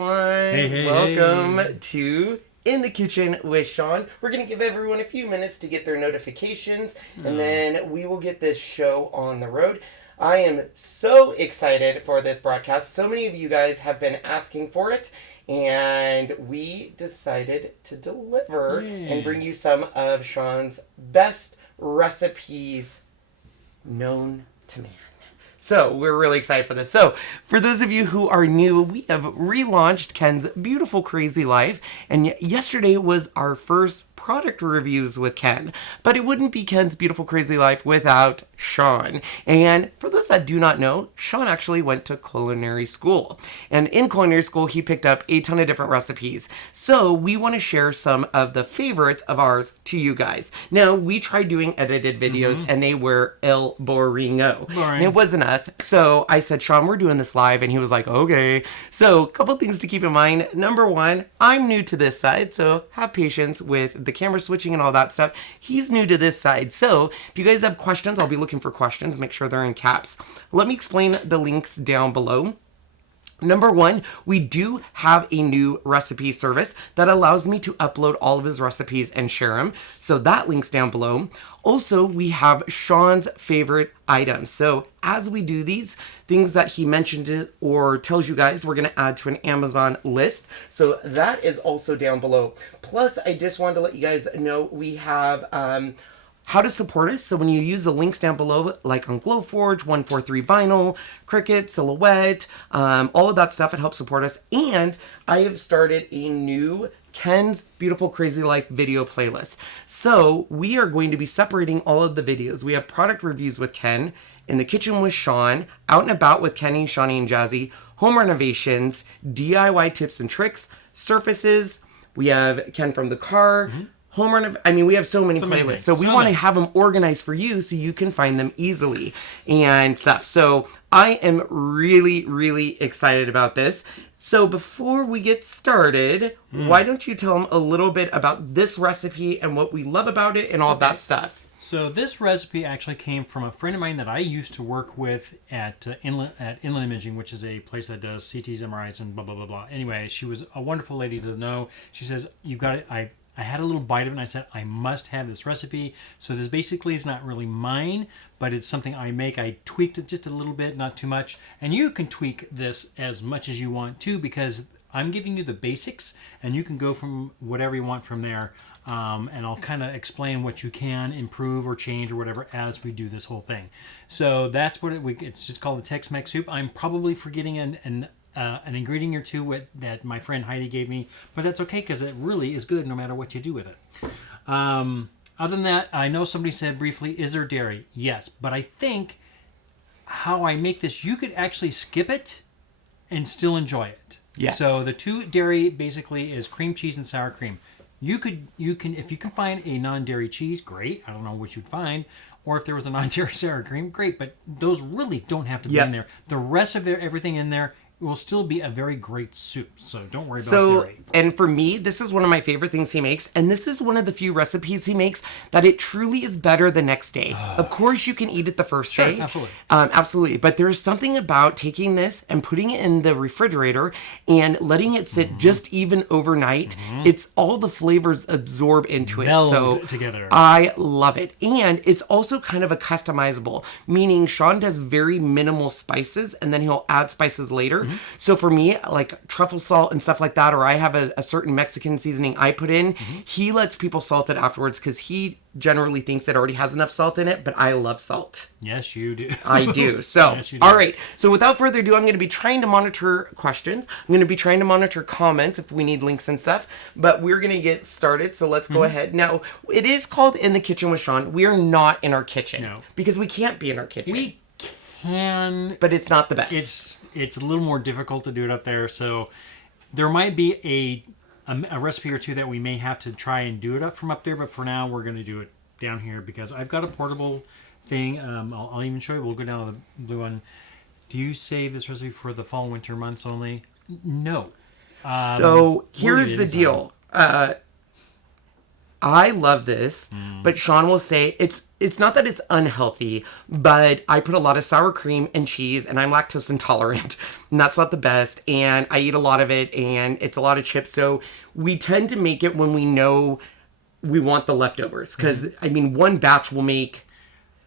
everyone. Hey. Welcome to In the Kitchen with Sean. We're going to give everyone a few minutes to get their notifications, and then we will get this show on the road. I am so excited for this broadcast. So many of you guys have been asking for it, and we decided to deliver and bring you some of Sean's best recipes known to man. So, we're really excited for this. So, for those of you who are new, we have relaunched Ken's Beautiful Crazy Life, and yesterday was our first product reviews with Ken, but it wouldn't be Ken's Beautiful Crazy Life without Sean. And for those that do not know, Sean actually went to culinary school, and in culinary school he picked up a ton of different recipes. So we want to share some of the favorites of ours to you guys. Now, we tried doing edited videos and they were el boringo. And it wasn't us. So I said, Sean, we're doing this live, and he was like, okay. So a couple things to keep in mind. Number one, I'm new to this side, so have patience with the camera switching and all that stuff. He's new to this side. So if you guys have questions, I'll be looking for questions. Make sure they're in caps. Let me explain the links down below. Number one, we do have a new recipe service that allows me to upload all of his recipes and share them. So that link's down below. Also, we have Sean's favorite items. So as we do these things that he mentioned or tells you guys, we're going to add to an Amazon list. So that is also down below. Plus, I just wanted to let you guys know we have how to support us. So when you use the links down below, like on GLOWFORGE, 143 Vinyl, Cricut, Silhouette, all of that stuff, it helps support us. And I have started a new Ken's Beautiful Crazy Life video playlist. So we are going to be separating all of the videos. We have product reviews with Ken, In the Kitchen with Sean, Out and About with Kenny, Shawnee, and Jazzy, home renovations, DIY tips and tricks, surfaces. We have Ken from the car, we have so many playlists. So we want to have them organized for you so you can find them easily and stuff. So I am really, really excited about this. So before we get started, why don't you tell them a little bit about this recipe and what we love about it and all of that stuff? So this recipe actually came from a friend of mine that I used to work with at Inland Imaging, which is a place that does CTs, MRIs, and blah, blah, blah, blah. Anyway, she was a wonderful lady to know. She says, you got it. I had a little bite of it, and I said, I must have this recipe. So this basically is not really mine, but it's something I make. I tweaked it just a little bit, not too much. And you can tweak this as much as you want too, because I'm giving you the basics, and you can go from whatever you want from there. And I'll kind of explain what you can improve or change or whatever as we do this whole thing. So that's what it's just called the Tex-Mex soup. I'm probably forgetting an ingredient or two that my friend Heidi gave me, but that's okay because it really is good no matter what you do with it. Other than that, I know somebody said briefly, is there dairy? Yes, but I think how I make this, you could actually skip it and still enjoy it. Yes. So the two dairy basically is cream cheese and sour cream. You can if you can find a non-dairy cheese, great. I don't know what you'd find. Or if there was a non-dairy sour cream, great. But those really don't have to be in there. The rest of everything in there will still be a very great soup. So don't worry about dairy. And for me, this is one of my favorite things he makes. And this is one of the few recipes he makes that it truly is better the next day. Of course, you can eat it the first day. Absolutely. Absolutely. But there's something about taking this and putting it in the refrigerator and letting it sit just even overnight. It's all the flavors absorb into it. Meld together. I love it. And it's also kind of a customizable, meaning Sean does very minimal spices and then he'll add spices later. So for me, like truffle salt and stuff like that, or I have a certain Mexican seasoning I put in, he lets people salt it afterwards because he generally thinks it already has enough salt in it, but I love salt. Yes, you do. I do. So, yes, you do. All right. So without further ado, I'm going to be trying to monitor questions. I'm going to be trying to monitor comments if we need links and stuff, but we're going to get started. So let's go ahead. Now, it is called In the Kitchen with Sean. We are not in our kitchen. No. Because we can't be in our kitchen. We can, but it's not the best. It's a little more difficult to do it up there. So there might be a recipe or two that we may have to try and do it from up there. But for now, we're going to do it down here because I've got a portable thing. I'll even show you. We'll go down to the blue one. Do you save this recipe for the fall and winter months only? No. So here's the deal. I love this, but Sean will say it's not that it's unhealthy, but I put a lot of sour cream and cheese, and I'm lactose intolerant, and that's not the best, and I eat a lot of it, and it's a lot of chips, so we tend to make it when we know we want the leftovers, because, I mean, one batch will make...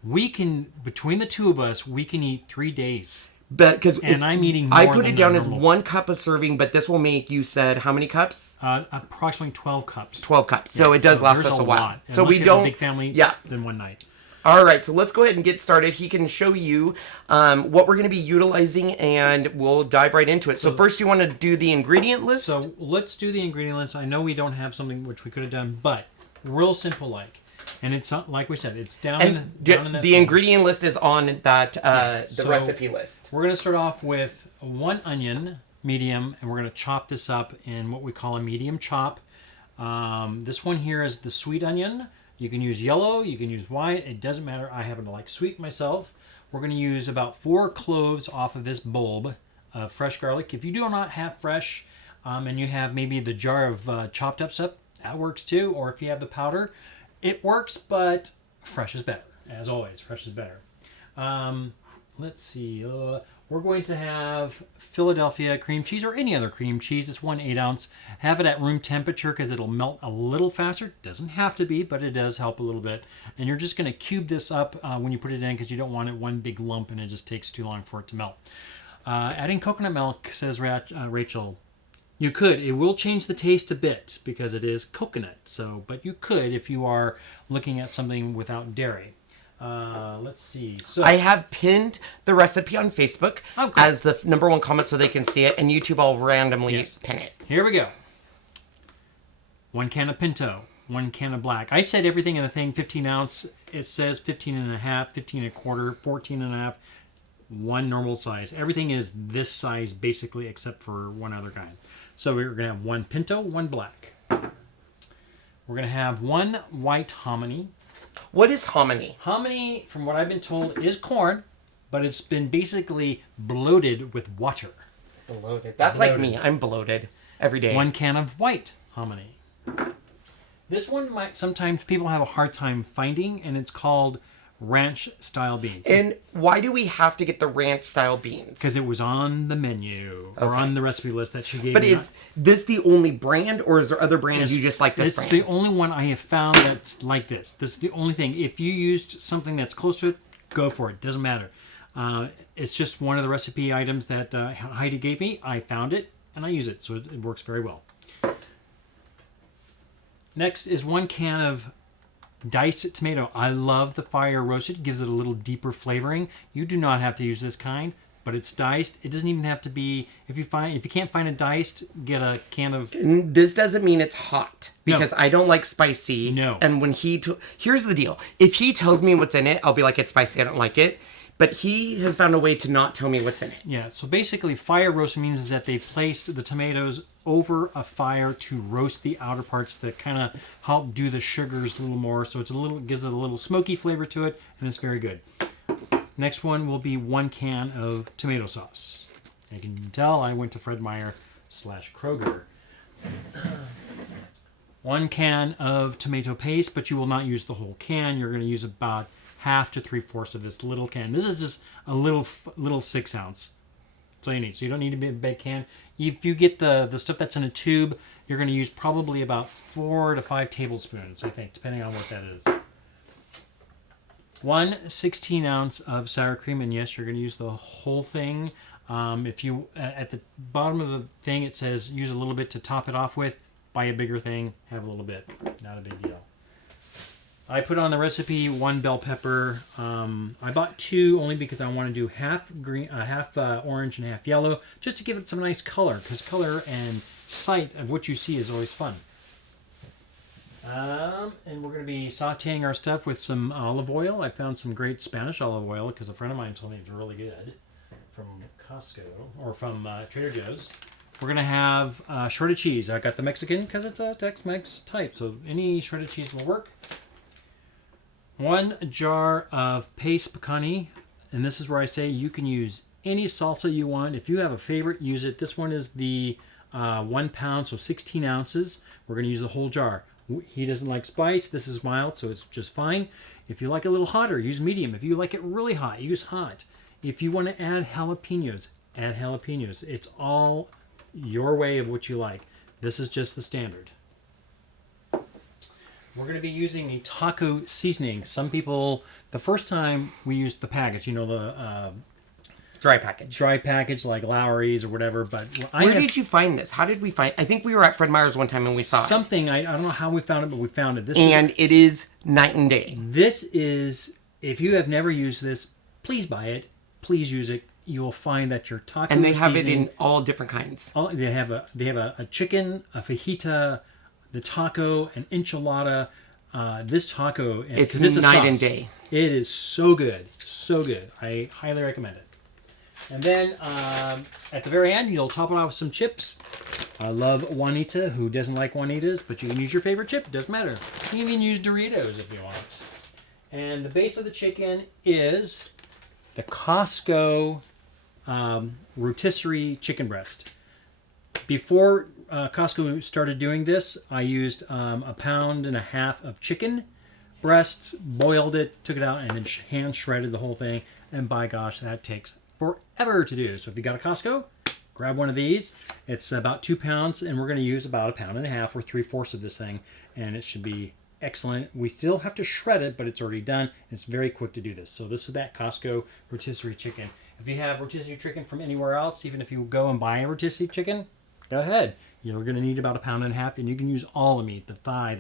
We can, between the two of us, we can eat 3 days. But because I'm eating more I put than it down as normal. 1 cup a serving, but this will make, you said, how many cups? Approximately 12 cups. 12 cups. So it does last there's us a while. lot. So Unless we you don't... have a big family, Yeah. then one night. All right, so let's go ahead and get started. He can show you what we're going to be utilizing, and we'll dive right into it. So first, you want to do the ingredient list? So let's do the ingredient list. I know we don't have something which we could have done, but real simple like. And it's not, like we said, it's down in that the ingredient list is on that the recipe list. We're going to start off with 1 onion, medium, and we're going to chop this up in what we call a medium chop. This one here is the sweet onion. You can use yellow, you can use white. It doesn't matter. I happen to like sweet myself. We're going to use about 4 cloves off of this bulb of fresh garlic. If you do not have fresh, and you have maybe the jar of chopped up stuff, that works too. Or if you have the powder, it works, but fresh is better. As always, fresh is better. Let's see. We're going to have Philadelphia cream cheese or any other cream cheese. It's 1 8-ounce. Have it at room temperature because it'll melt a little faster. Doesn't have to be, but it does help a little bit. And you're just going to cube this up when you put it in because you don't want it one big lump and it just takes too long for it to melt. Adding coconut milk, says Rachel. You could. It will change the taste a bit because it is coconut. So, but you could if you are looking at something without dairy. Let's see. So I have pinned the recipe on Facebook as the #1 comment so they can see it, and YouTube I'll randomly pin it. Here we go. 1 can of Pinto, 1 can of black. I said everything in the thing 15 ounce. It says 15 and a half, 15 and a quarter, 14 and a half, 1 normal size. Everything is this size basically except for one other kind. So we're going to have 1 Pinto, 1 black. We're going to have 1 white hominy. What is hominy? Hominy, from what I've been told, is corn, but it's been basically bloated with water. Bloated. That's like me. I'm bloated every day. 1 can of white hominy. This one might sometimes people have a hard time finding, and it's called ranch style beans. And why do we have to get the ranch style beans? Because it was on the menu or on the recipe list that she gave me. But is this the only brand, or is there other brands you just like this brand? It's the only one I have found that's like this. This is the only thing. If you used something that's close to it, go for it. Doesn't matter. It's just one of the recipe items that Heidi gave me. I found it, and I use it, so it works very well. Next is 1 can of diced tomato. I love the fire roasted. It gives it a little deeper flavoring. You do not have to use this kind, but it's diced. It doesn't even have to be. If you can't find a diced, get a can of. This doesn't mean it's hot because I don't like spicy. No. And when here's the deal: if he tells me what's in it, I'll be like, it's spicy. I don't like it. But he has found a way to not tell me what's in it. Yeah. So basically, fire roast means is that they placed the tomatoes over a fire to roast the outer parts that kind of help do the sugars a little more. So gives it a little smoky flavor to it, and it's very good. Next one will be 1 can of tomato sauce. And you can tell I went to Fred Meyer / Kroger. 1 can of tomato paste, but you will not use the whole can. You're going to use about half to 3/4 of this little can. This is just a little 6 ounce. That's all you need. So you don't need a big can. If you get the stuff that's in a tube, you're going to use probably about 4 to 5 tablespoons, I think, depending on what that is. 1 16-ounce of sour cream, and yes, you're going to use the whole thing. If you at the bottom of the thing, it says use a little bit to top it off with. Buy a bigger thing, have a little bit. Not a big deal. I put on the recipe 1 bell pepper. I bought 2 only because I want to do half green, half orange, and half yellow, just to give it some nice color. Because color and sight of what you see is always fun. And we're going to be sautéing our stuff with some olive oil. I found some great Spanish olive oil because a friend of mine told me it's really good from Costco or from Trader Joe's. We're going to have shredded cheese. I got the Mexican because it's a Tex-Mex type, so any shredded cheese will work. 1 jar of paste picante, and this is where I say you can use any salsa you want. If you have a favorite, use it. This one is the 1 pound, so 16 ounces. We're going to use the whole jar. He doesn't like spice. This is mild, so it's just fine. If you like it a little hotter, use medium. If you like it really hot, use hot. If you want to add jalapenos, add jalapenos. It's all your way of what you like. This is just the standard. We're going to be using a taco seasoning. Some people, the first time we used the package, you know, the Dry package. dry package like Lowry's or whatever. But Where did you find this? How did we find? I think we were at Fred Meyer's one time and we saw something. I don't know how we found it, but we found it. it is night and day. This is, if you have never used this, please buy it. Please use it. You will find that your taco And they have it seasoning- in all different kinds. They have a chicken, a fajita, the taco, an enchilada. This taco, It's a night sauce. and day. It is so good, so good. I highly recommend it. And then at the very end, you'll top it off with some chips. I love Juanita. Who doesn't like Juanitas? But you can use your favorite chip. Doesn't matter. You can even use Doritos if you want. And the base of the chicken is the Costco rotisserie chicken breast. Before Costco started doing this, I used 1.5 pounds of chicken breasts, boiled it, took it out, and then hand shredded the whole thing. And by gosh, that takes forever to do. So if you got a Costco, grab one of these. It's about 2 pounds, and we're going to use about 1.5 pounds or 3/4 of this thing, and it should be excellent. We still have to shred it, but it's already done. It's very quick to do this. So this is that Costco rotisserie chicken. If you have rotisserie chicken from anywhere else, even if you go and buy a rotisserie chicken, go ahead. You're going to need about 1.5 pounds, and you can use all the meat, the thigh,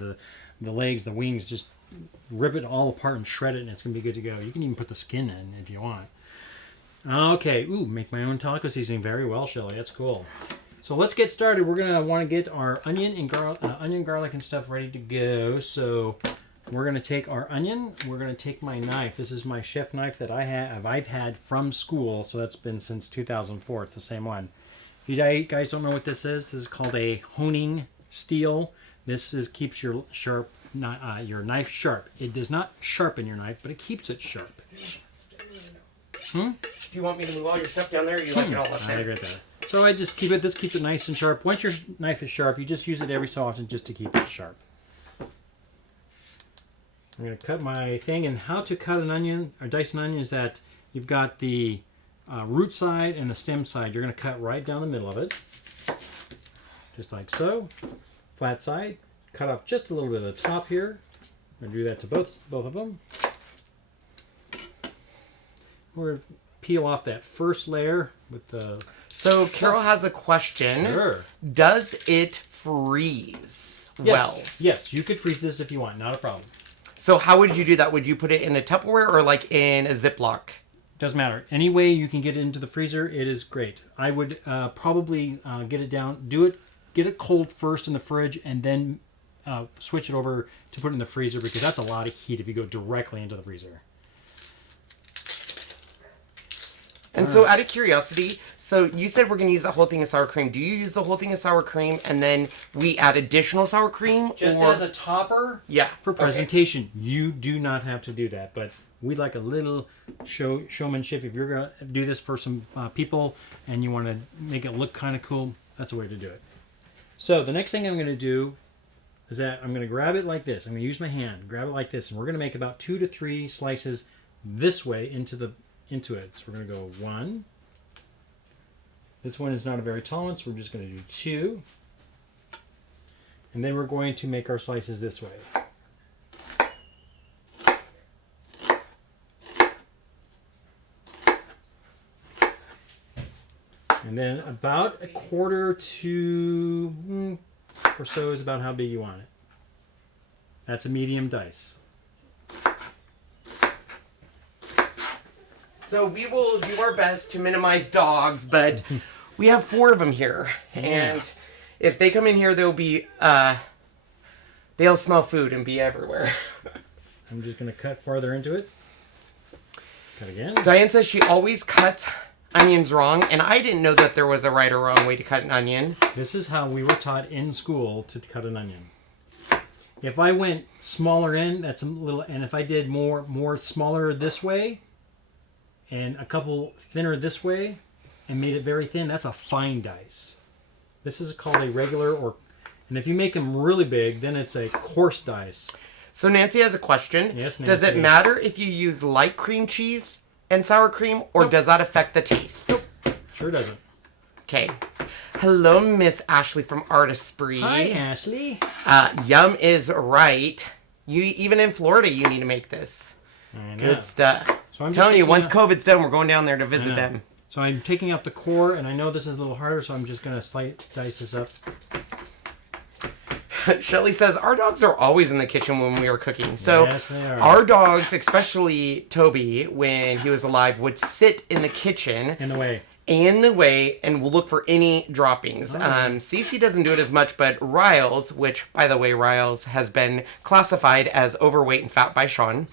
the legs, the wings. Just rip it all apart and shred it, and it's going to be good to go. You can even put the skin in if you want. Okay, ooh, make my own taco seasoning. Very well, Shelly. That's cool. So let's get started. We're gonna want to get our onion, garlic, and stuff ready to go. So we're gonna take our onion. We're gonna take my knife. This is my chef knife that I've had from school. So that's been since 2004. It's the same one. If you guys don't know what this is called a honing steel. This keeps your knife sharp. It does not sharpen your knife, but it keeps it sharp. Do you want me to move all your stuff down there, or you like it all up I there? agree with that. So I just this keeps it nice and sharp. Once your knife is sharp, you just use it every so often just to keep it sharp. I'm going to cut my thing, and how to cut an onion, or dice an onion, is that you've got the root side and the stem side. You're going to cut right down the middle of it, just like so. Flat side, cut off just a little bit of the top here. I'm going to do that to both of them. We're going to peel off that first layer with the... So Carol has a question. Sure. Does it freeze well? Yes, you could freeze this if you want. Not a problem. So how would you do that? Would you put it in a Tupperware or like in a Ziploc? Doesn't matter. Any way you can get it into the freezer, it is great. I would probably get it down, get it cold first in the fridge, and then switch it over to put it in the freezer, because that's a lot of heat if you go directly into the freezer. And so out of curiosity, so you said we're going to use the whole thing of sour cream. Do you use the whole thing of sour cream and then we add additional sour cream? Just or... as a topper? Yeah. For presentation. Okay. You do not have to do that, but we'd like a little showmanship. If you're going to do this for some people and you want to make it look kind of cool, that's a way to do it. So the next thing I'm going to do is that I'm going to grab it like this. I'm going to use my hand, grab it like this, and we're going to make about 2 to 3 slices this way into it. So we're going to go 1. This one is not a very tall one, so we're just going to do 2. And then we're going to make our slices this way. And then about 1/4 to or so is about how big you want it. That's a medium dice. So we will do our best to minimize dogs, but we have 4 of them here. And if they come in here, they'll smell food and be everywhere. I'm just going to cut farther into it. Cut again. Diane says she always cuts onions wrong, and I didn't know that there was a right or wrong way to cut an onion. This is how we were taught in school to cut an onion. If I went smaller in, that's a little, and if I did more smaller this way, and a couple thinner this way, and made it very thin, that's a fine dice. This is called a regular, and And if you make them really big, then it's a coarse dice. So Nancy has a question. Yes, Nancy. Does it matter if you use light cream cheese and sour cream, or does that affect the taste? Nope. Sure doesn't. Okay. Hello, Miss Ashley from Artistry. Hi, Ashley. Yum is right. Even in Florida, you need to make this. I know. Good stuff. So I'm telling you, once COVID's done, we're going down there to visit them. So I'm taking out the core, and I know this is a little harder, so I'm just going to dice this up. Shelly says, our dogs are always in the kitchen when we are cooking. So yes, they are. Our dogs, especially Toby, when he was alive, would sit in the kitchen. In the way, and we'll look for any droppings. Cece doesn't do it as much, but Riles, which, by the way, Riles has been classified as overweight and fat by Sean,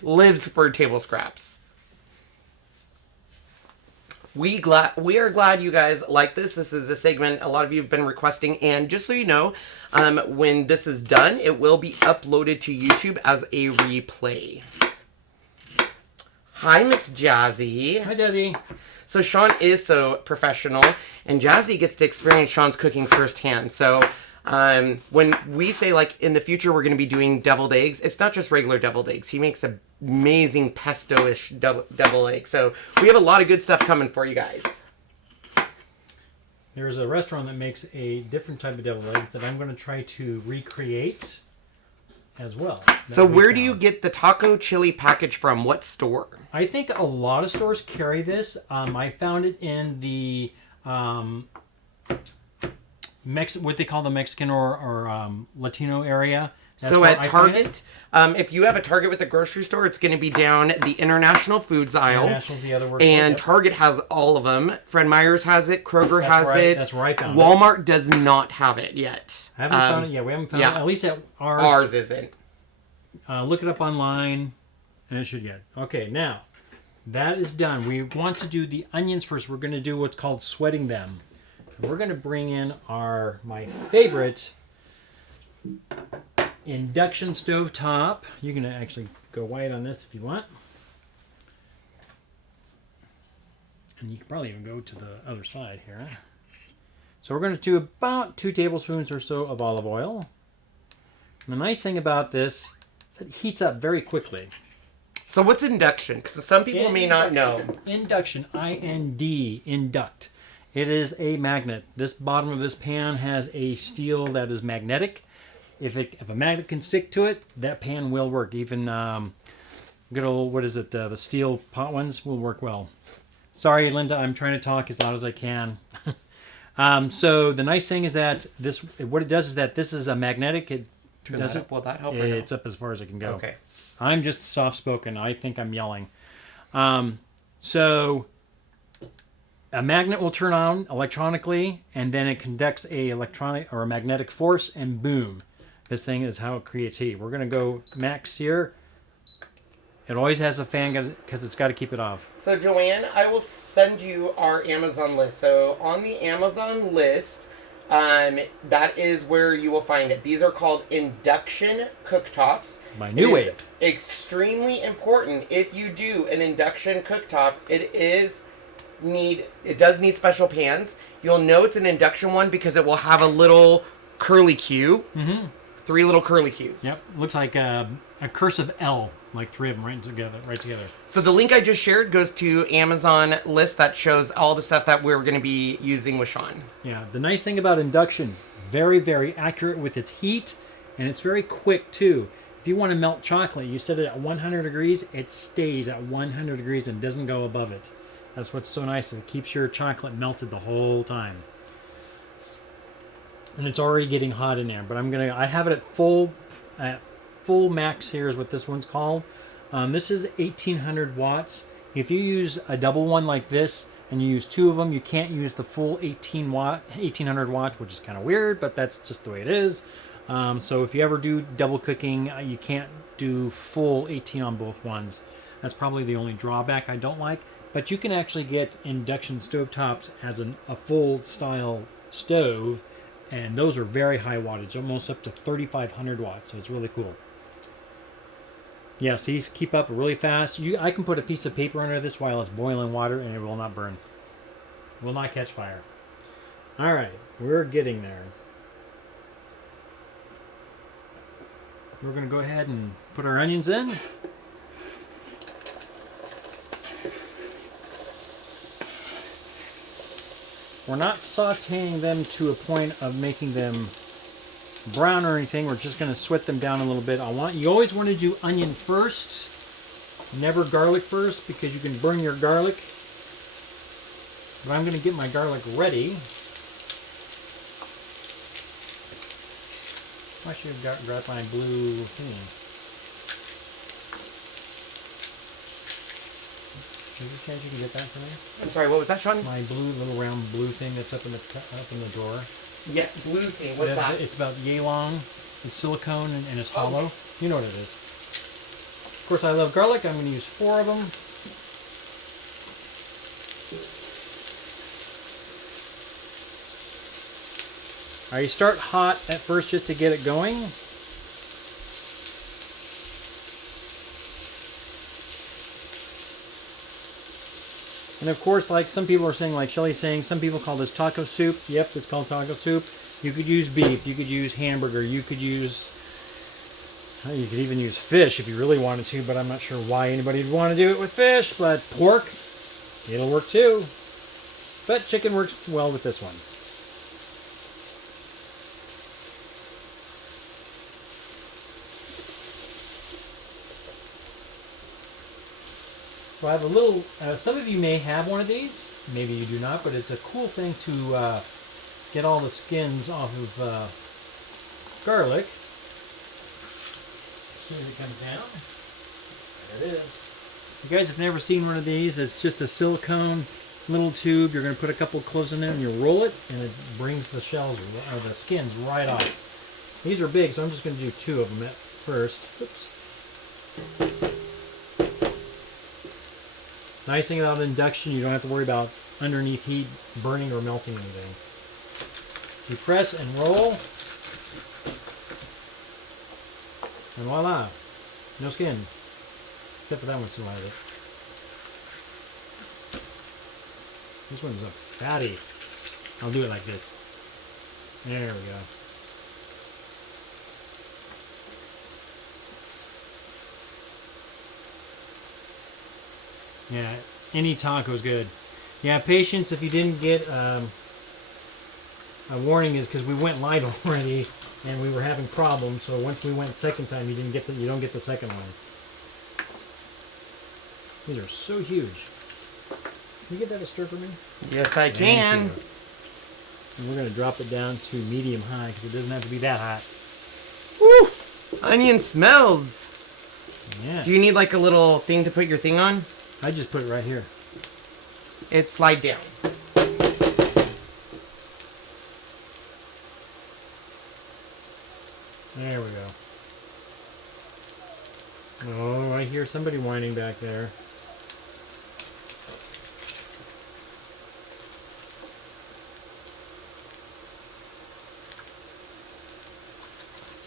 lives for table scraps. We are glad you guys like this. This is a segment a lot of you have been requesting. And just so you know, when this is done, it will be uploaded to YouTube as a replay. Hi, Miss Jazzy. Hi, Jazzy. So Sean is so professional, and Jazzy gets to experience Sean's cooking firsthand. So when we say, like, in the future we're going to be doing deviled eggs, it's not just regular deviled eggs. He makes an amazing pesto-ish deviled egg. So we have a lot of good stuff coming for you guys. There's a restaurant that makes a different type of deviled egg that I'm going to try to recreate as well. So where do you get the taco chili package from? What store? I think a lot of stores carry this. I found it in the what they call the Mexican or Latino area. That's so at Target, if you have a Target with a grocery store, it's going to be down the International Foods aisle. International's the other word. And Target has all of them. Fred Meyer's has it. Kroger has it. That's where I found Walmart does not have it yet. I haven't found it yet. We haven't found it. At least at ours. Ours isn't. Look it up online, and it should get. Okay, now, that is done. We want to do the onions first. We're going to do what's called sweating them. We're going to bring in my favorite induction stovetop. You can actually go white on this if you want. And you can probably even go to the other side here. So we're going to do about 2 tablespoons or so of olive oil. And the nice thing about this is it heats up very quickly. So what's induction? Because some people may not know. Induction, I-N-D, induct. It is a magnet. This bottom of this pan has a steel that is magnetic. If a magnet can stick to it, that pan will work. Even good old, the steel pot ones will work well. Sorry, Linda, I'm trying to talk as loud as I can. So the nice thing is that what it does is that this is a magnetic. Turn that up. Will that help? It's up as far as it can go. Okay. I'm just soft-spoken. I think I'm yelling. So a magnet will turn on electronically, and then it conducts a electronic or a magnetic force, and boom. This thing is how it creates heat. We're going to go max here. It always has a fan because it's got to keep it off. So Joanne, I will send you our Amazon list. So on the Amazon list, that is where you will find it. These are called Induction Cooktops. My new wave. Extremely important. If you do an induction cooktop, it does need special pans. You'll know it's an induction one because it will have a little curly Q. Mm-hmm. 3 little curly Qs. Yep. Looks like a cursive L, like 3 of them right together. So the link I just shared goes to Amazon list that shows all the stuff that we're going to be using with Sean. Yeah. The nice thing about induction, very, very accurate with its heat, and it's very quick too. If you want to melt chocolate, you set it at 100 degrees, it stays at 100 degrees and doesn't go above it. That's what's so nice. It keeps your chocolate melted the whole time. And it's already getting hot in there, but I have it at full max here is what this one's called. This is 1800 watts. If you use a double one like this and you use 2 of them, you can't use the full 1800 watts, which is kind of weird, but that's just the way it is. So if you ever do double cooking, you can't do full 18 on both ones. That's probably the only drawback I don't like. But you can actually get induction stovetops as a full style stove, and those are very high wattage, almost up to 3500 watts, so it's really cool. Yes, these keep up really fast. I can put a piece of paper under this while it's boiling water and it will not burn. It will not catch fire. All right, we're getting there. We're going to go ahead and put our onions in. We're not sauteing them to a point of making them brown or anything. We're just going to sweat them down a little bit. You always want to do onion first, never garlic first, because you can burn your garlic. But I'm going to get my garlic ready. I should have grabbed my blue thing. Is there a chance you can get that for me? I'm sorry, what was that, Sean? My blue, little round blue thing that's up in the drawer. Yeah, blue thing. What's that? It's about yay long. It's silicone and it's hollow. You know what it is. Of course, I love garlic. I'm going to use 4 of them. All right, you start hot at first just to get it going. And of course, like some people are saying, like Shelly's saying, some people call this taco soup. Yep, it's called taco soup. You could use beef, you could use hamburger, you could even use fish if you really wanted to, but I'm not sure why anybody would want to do it with fish, but pork, it'll work too. But chicken works well with this one. So I have a little, some of you may have one of these, maybe you do not, but it's a cool thing to get all the skins off of garlic. As soon as it comes down, there it is. You guys have never seen one of these. It's just a silicone little tube. You're going to put a couple cloves in there and you roll it, and it brings the shells or the skins right off. These are big, so I'm just going to do 2 of them at first. Oops. Nice thing about induction, you don't have to worry about underneath heat burning or melting anything. You press and roll, and voila, no skin, except for that one still has it. This one's a fatty. I'll do it like this. There we go. Yeah, any taco's good. Yeah, patience if you didn't get a warning is because we went live already and we were having problems. So once we went second time, you don't get the second one. These are so huge. Can you get that a stir for me? Yes, I can. And we're going to drop it down to medium high because it doesn't have to be that hot. Woo! Onion smells. Yeah. Do you need like a little thing to put your thing on? I just put it right here. It slide down. There we go. Oh, I hear somebody whining back there.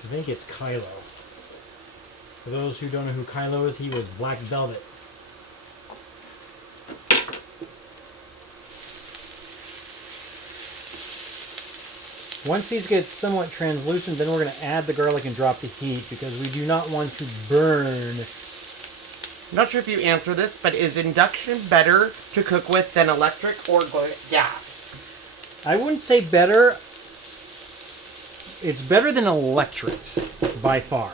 I think it's Kylo. For those who don't know who Kylo is, he was Black Velvet. Once these get somewhat translucent, then we're going to add the garlic and drop the heat because we do not want to burn. I'm not sure if you answer this, but is induction better to cook with than electric or gas? I wouldn't say better. It's better than electric by far.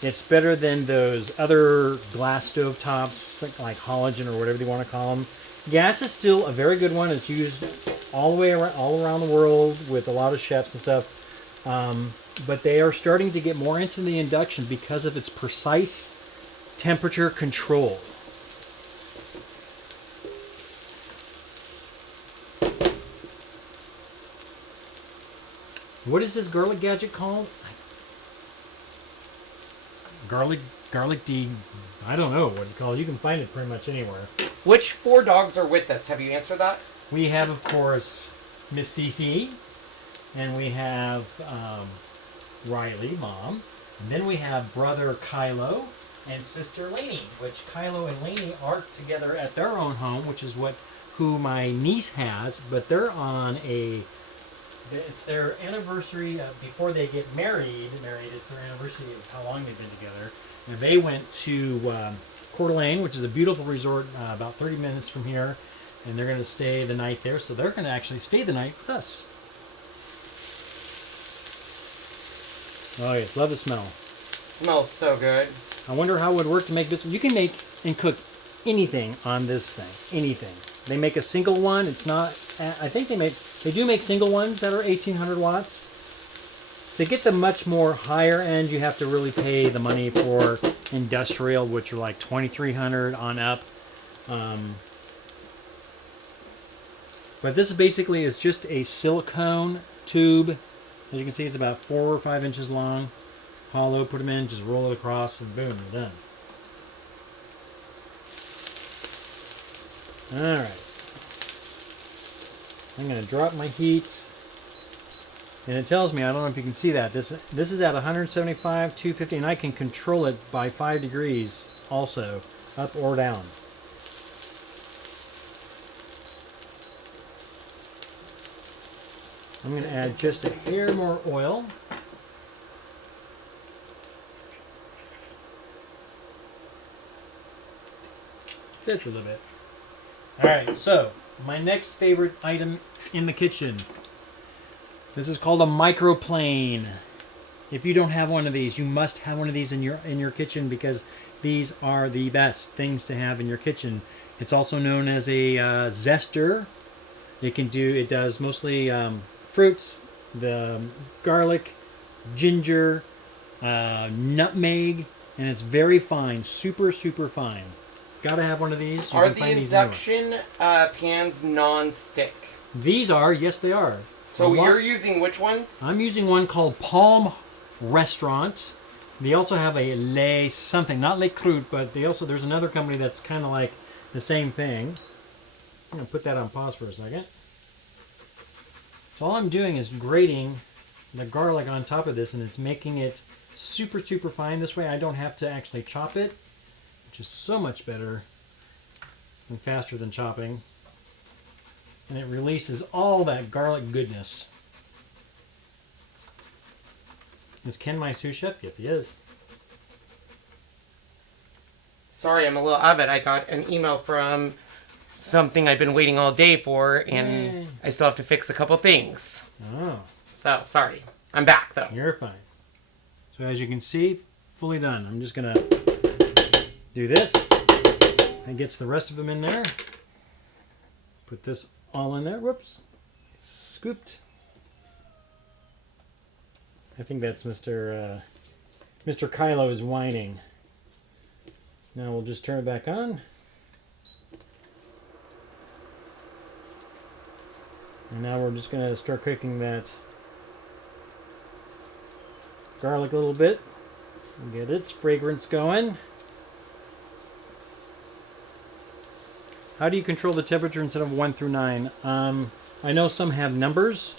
It's better than those other glass stove tops like halogen or whatever you want to call them. Gas is still a very good one. It's used all the way around, all around the world with a lot of chefs and stuff. But they are starting to get more into the induction because of its precise temperature control. What is this garlic gadget called? Garlic D. I don't know what it's called. You can find it pretty much anywhere. Which 4 dogs are with us? Have you answered that? We have, of course, Miss Cece, and we have Riley, Mom, and then we have brother Kylo and sister Lainey, which Kylo and Lainey are together at their own home, which is who my niece has, but they're on a It's their anniversary before they get married. It's their anniversary of how long they've been together. And they went to Coeur d'Alene, which is a beautiful resort about 30 minutes from here. And they're going to stay the night there. So they're going to actually stay the night with us. Oh, yes. Love the smell. Smells so good. I wonder how it would work to make this. You can make and cook anything on this thing. Anything. They make a single one. It's not... I think they do make single ones that are 1800 watts. To get the much more higher end, you have to really pay the money for industrial, which are like 2300 on up. But this basically is just a silicone tube. As you can see, it's about 4 or 5 inches long. Hollow, put them in, just roll it across, and boom, you're done. Alright. I'm going to drop my heat. And it tells me, I don't know if you can see that, this is at 175, 250, and I can control it by 5 degrees also, up or down. I'm going to add just a hair more oil. Just a little bit. Alright, so my next favorite item in the kitchen. This is called a Microplane. If you don't have one of these, you must have one of these in your kitchen because these are the best things to have in your kitchen. It's also known as a zester. It does mostly fruits, the garlic, ginger, nutmeg, and it's very fine, super fine. Gotta have one of these. Are the induction pans non-stick? These are, yes they are. So you're using which ones? I'm using one called Palm Restaurant. They also have a Le something, not Le Croûte, but there's another company that's kind of like the same thing. I'm gonna put that on pause for a second. So all I'm doing is grating the garlic on top of this, and it's making it super fine. This way I don't have to actually chop it, which is so much better and faster than chopping. And it releases all that garlic goodness. Is Ken my sous chef? Yes, he is. Sorry, I'm a little out of it. I got an email from something I've been waiting all day for, and I still have to fix a couple things. Oh. So, sorry. I'm back, though. You're fine. So as you can see, fully done. I'm just going to do this. That gets the rest of them in there. Put this all in there. Whoops. Scooped. I think that's Mr. Kylo is whining. Now we'll just turn it back on. And now we're just going to start cooking that garlic a little bit. Get its fragrance going. How do you control the temperature instead of 1 through 9? I know some have numbers.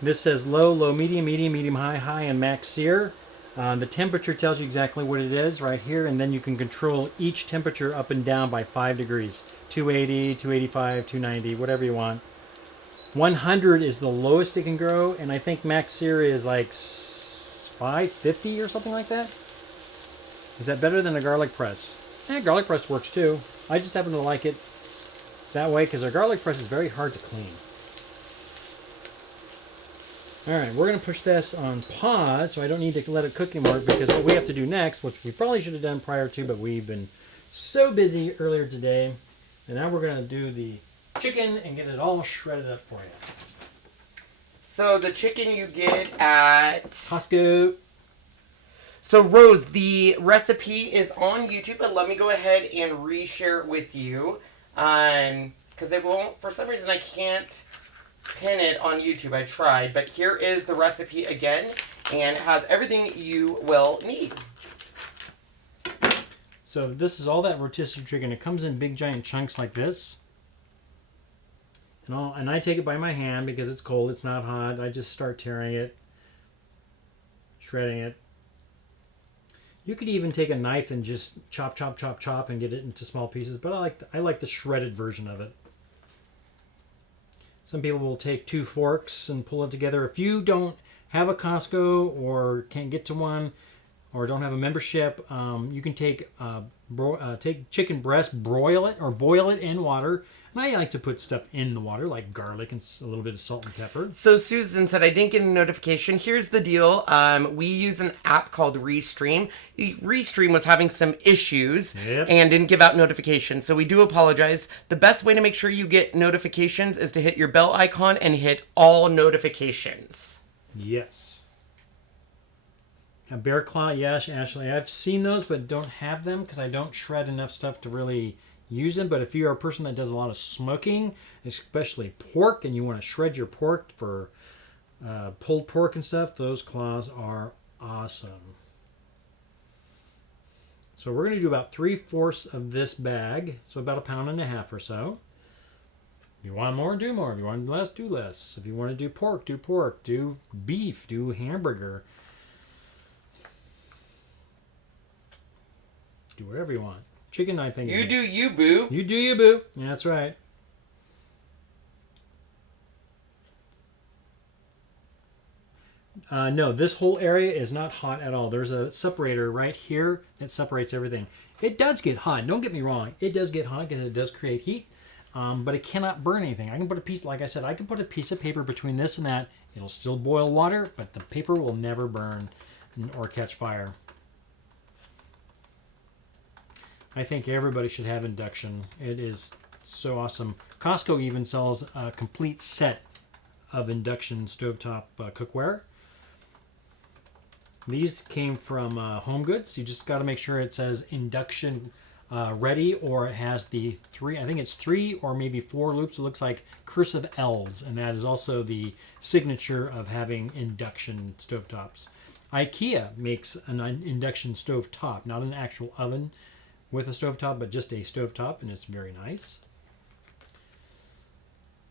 This says low, low, medium, medium, medium, high, high, and max sear. The temperature tells you exactly what it is right here, and then you can control each temperature up and down by 5 degrees. 280, 285, 290, whatever you want. 100 is the lowest it can go, and I think max sear is like 550 or something like that. Is that better than a garlic press? Garlic press works too. I just happen to like it that way because a garlic press is very hard to clean. Alright, we're going to push this on pause, so I don't need to let it cook anymore, because what we have to do next, which we probably should have done prior to, but we've been so busy earlier today, and now we're going to do the chicken and get it all shredded up for you. So the chicken you get at Costco. So Rose, the recipe is on YouTube, but let me go ahead and reshare it with you, because it won't, for some reason I can't pin it on YouTube. I tried, but here is the recipe again, and it has everything you will need. So this is all that rotisserie chicken. It comes in big giant chunks like this. And I take it by my hand because it's cold, it's not hot. I just start tearing it, shredding it. You could even take a knife and just chop, chop, chop, chop and get it into small pieces, but I like the shredded version of it. Some people will take 2 forks and pull it together. If you don't have a Costco or can't get to one or don't have a membership, you can take chicken breast, broil it or boil it in water. And I like to put stuff in the water like garlic and a little bit of salt and pepper. So Susan said, I didn't get a notification. Here's the deal. We use an app called Restream. Restream was having some issues and didn't give out notifications. So we do apologize. The best way to make sure you get notifications is to hit your bell icon and hit all notifications. Yes. A bear claw, yes, Ashley. I've seen those, but don't have them because I don't shred enough stuff to really use them. But if you are a person that does a lot of smoking, especially pork, and you want to shred your pork for pulled pork and stuff, those claws are awesome. So we're going to do about 3/4 of this bag, so about 1.5 pounds or so. If you want more, do more. If you want less, do less. If you want to do pork, do pork. Do beef, do hamburger. Do whatever you want. Chicken, I think. You do you, boo. You do you, boo. Yeah, that's right. No, this whole area is not hot at all. There's a separator right here that separates everything. It does get hot. Don't get me wrong. It does get hot because it does create heat, but it cannot burn anything. I can put a piece, like I said, I can put a piece of paper between this and that. It'll still boil water, but the paper will never burn or catch fire. I think everybody should have induction. It is so awesome. Costco even sells a complete set of induction stovetop cookware. These came from Home Goods. You just got to make sure it says induction ready, or it has the 3, I think it's 3 or maybe 4 loops. It looks like cursive L's, and that is also the signature of having induction stovetops. IKEA makes an induction stovetop, not an actual oven with a stovetop, but just a stovetop, and it's very nice.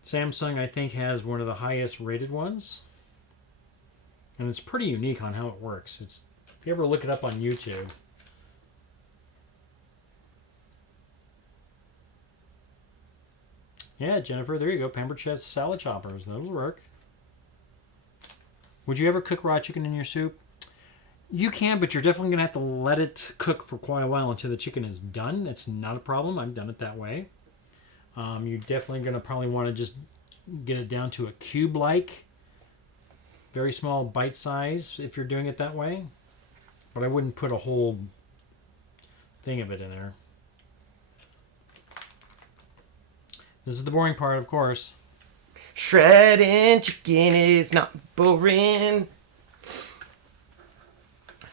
Samsung, I think, has one of the highest rated ones. And it's pretty unique on how it works. If you ever look it up on YouTube. Yeah, Jennifer, there you go. Pampered Chef salad choppers. Those work. Would you ever cook raw chicken in your soup? You can, but you're definitely going to have to let it cook for quite a while until the chicken is done. That's not a problem. I've done it that way. You're definitely going to probably want to just get it down to a cube-like. Very small bite size if you're doing it that way. But I wouldn't put a whole thing of it in there. This is the boring part, of course. Shredding chicken is not boring.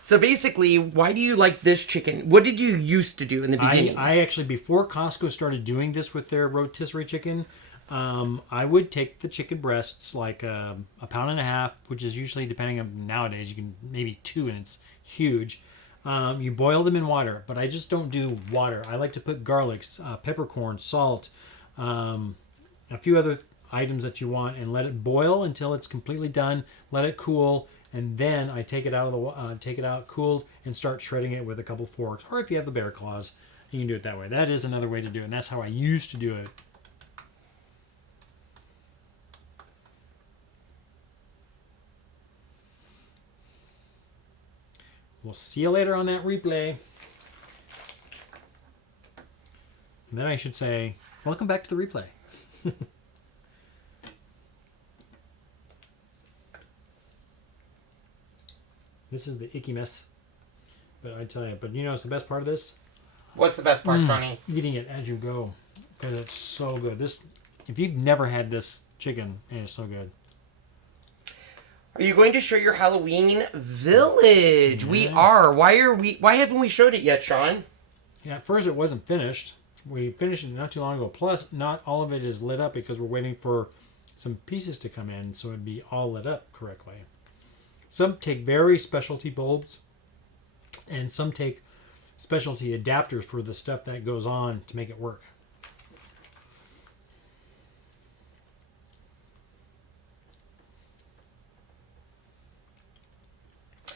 So basically, why do you like this chicken? What did you used to do in the beginning? I actually, before Costco started doing this with their rotisserie chicken, I would take the chicken breasts, like 1.5 pounds, which is usually, depending on nowadays, you can maybe 2, and it's huge. You boil them in water, but I just don't do water. I like to put garlic, peppercorn, salt, a few other items that you want, and let it boil until it's completely done. Let it cool. And then I take it out of the take it out cooled and start shredding it with a couple forks. Or if you have the bear claws, you can do it that way. That is another way to do it, and that's how I used to do it. We'll see you later on that replay. And then I should say, welcome back to the replay. This is the icky mess. But I tell you, you know what's the best part of this? What's the best part, Johnny? Eating it as you go. Because it's so good. If you've never had this chicken, it is so good. Are you going to show your Halloween village? Yeah. We are. Why haven't we showed it yet, Sean? Yeah, at first it wasn't finished. We finished it not too long ago. Plus, not all of it is lit up because we're waiting for some pieces to come in so it'd be all lit up correctly. Some take very specialty bulbs, and some take specialty adapters for the stuff that goes on to make it work.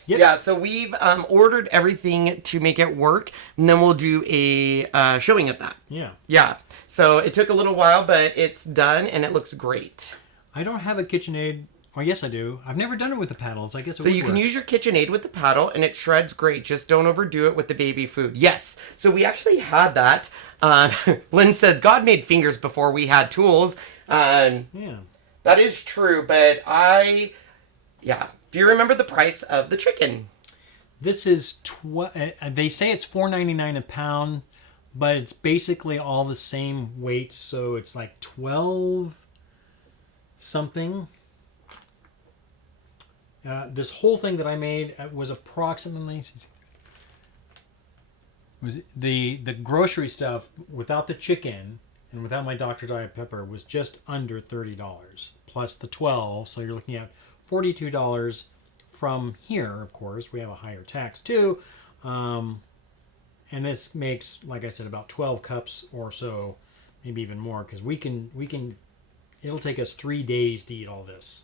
Yep. Yeah, so we've ordered everything to make it work, and then we'll do a showing of that. Yeah. Yeah. So it took a little while, but it's done, and it looks great. I don't have a KitchenAid. Well, yes, I do. I've never done it with the paddles. I guess it So would you can work. use your KitchenAid with the paddle, and it shreds great. Just don't overdo it with the baby food. Yes. So we actually had that. Lynn said God made fingers before we had tools. Yeah. That is true, but yeah. Do you remember the price of the chicken? This is they say it's $4.99 a pound, but it's basically all the same weight, so it's like 12 something. This whole thing that I made was approximately the grocery stuff without the chicken and without my Dr. Diet pepper was just under $30 plus the 12, so you're looking at $42 from here. Of course, we have a higher tax too, and this makes, like I said, about 12 cups or so, maybe even more, because we can. It'll take us 3 days to eat all this.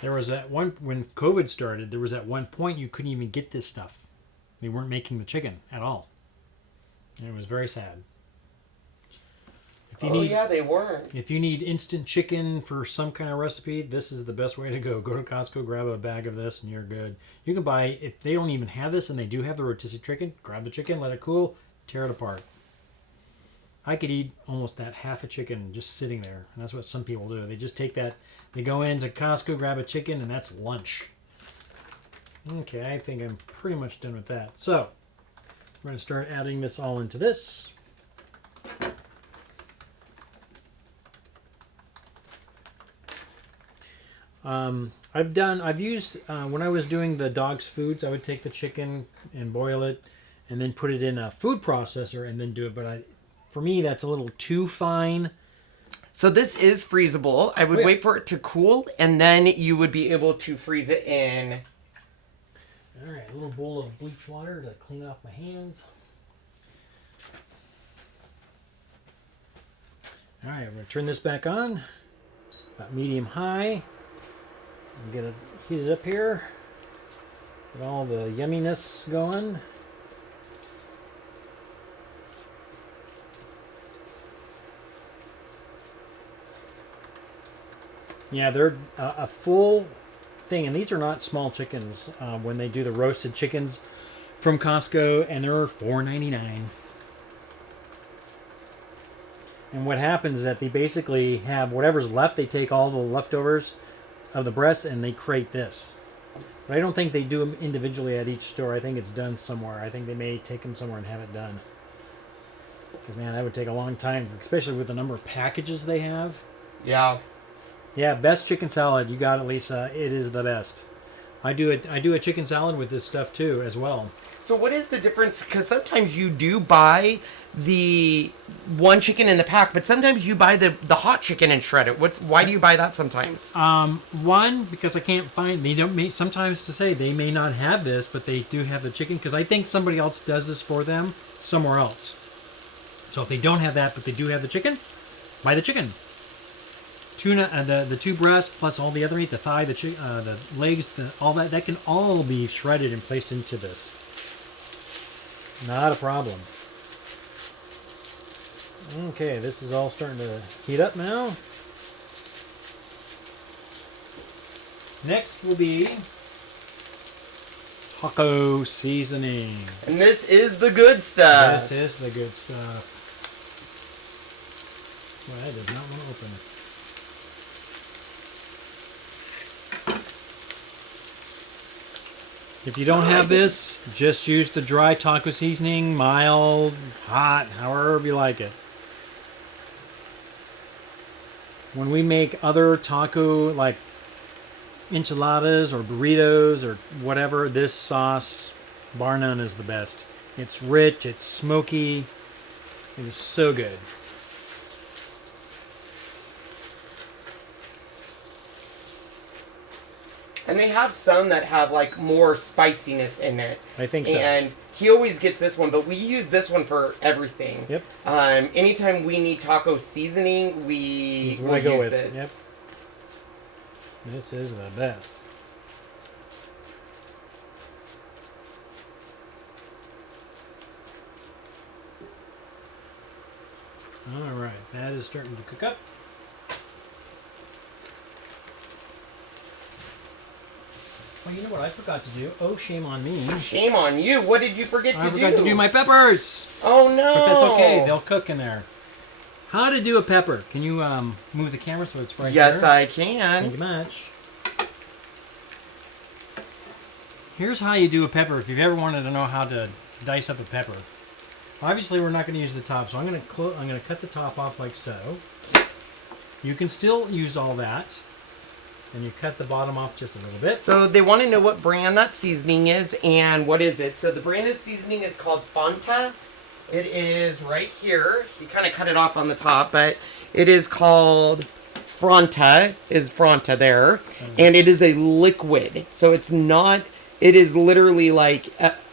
There was that one when COVID started. There was at one point you couldn't even get this stuff. They weren't making the chicken at all, and it was very sad. Yeah, they weren't. If you need instant chicken for some kind of recipe, this is the best way to go. Go to Costco, grab a bag of this, and you're good. You can buy, if they don't even have this and they do have the rotisserie chicken, grab the chicken, let it cool, tear it apart. I could eat almost that half a chicken just sitting there. And that's what some people do. They just take that, they go into Costco, grab a chicken, and that's lunch. Okay, I think I'm pretty much done with that. So, we're going to start adding this all into this. I've used, when I was doing the dog's foods, I would take the chicken and boil it and then put it in a food processor and then do it. But for me, that's a little too fine. So this is freezable. I would wait for it to cool, and then you would be able to freeze it in. All right, a little bowl of bleach water to clean off my hands. All right, I'm going to turn this back on. About medium high. I'm going to heat it up here. Get all the yumminess going. Yeah, they're a full thing, and these are not small chickens. When they do the roasted chickens from Costco, and they're $4.99. And what happens is that they basically have whatever's left. They take all the leftovers of the breasts and they crate this. But I don't think they do them individually at each store. I think it's done somewhere. I think they may take them somewhere and have it done. Because, man, that would take a long time, especially with the number of packages they have. Yeah. Yeah, best chicken salad. You got it, Lisa. It is the best. I do a chicken salad with this stuff too, as well. So what is the difference? Because sometimes you do buy the one chicken in the pack, but sometimes you buy the hot chicken and shred it. Why do you buy that sometimes? One, because I can't find. They don't. Sometimes to say they may not have this, but they do have the chicken. Because I think somebody else does this for them somewhere else. So if they don't have that, but they do have the buy the chicken. Tuna, the two breasts plus all the other meat, the thigh, the legs, all that can all be shredded and placed into this. Not a problem. Okay, this is all starting to heat up now. Next will be taco seasoning. And this is the good stuff. This is the good stuff. Well, I did not want to open it. If you don't have this, just use the dry taco seasoning, mild, hot, however you like it. When we make other taco, like enchiladas or burritos or whatever, this sauce, bar none, is the best. It's rich, it's smoky, it is so good. And they have some that have like more spiciness in it. I think so. And he always gets this one, but we use this one for everything. Yep. Anytime we need taco seasoning, we will use this. Yep. This is the best. All right, that is starting to cook up. Oh, you know what I forgot to do? Oh, shame on me. Shame on you. What did you forget to do? I forgot to do my peppers. Oh, no. But that's okay. They'll cook in there. How to do a pepper. Can you move the camera so it's right Yes, there? I can. Thank you much. Here's how you do a pepper if you've ever wanted to know how to dice up a pepper. Obviously, we're not going to use the top, so I'm going to cut the top off like so. You can still use all that. And you cut the bottom off just a little bit. So they want to know what brand that seasoning is and what is it. So the brand of seasoning is called Fanta. It is right here. You kind of cut it off on the top, but it is called Fronta. Is Fronta there. And it is a liquid. So it's not, it is literally like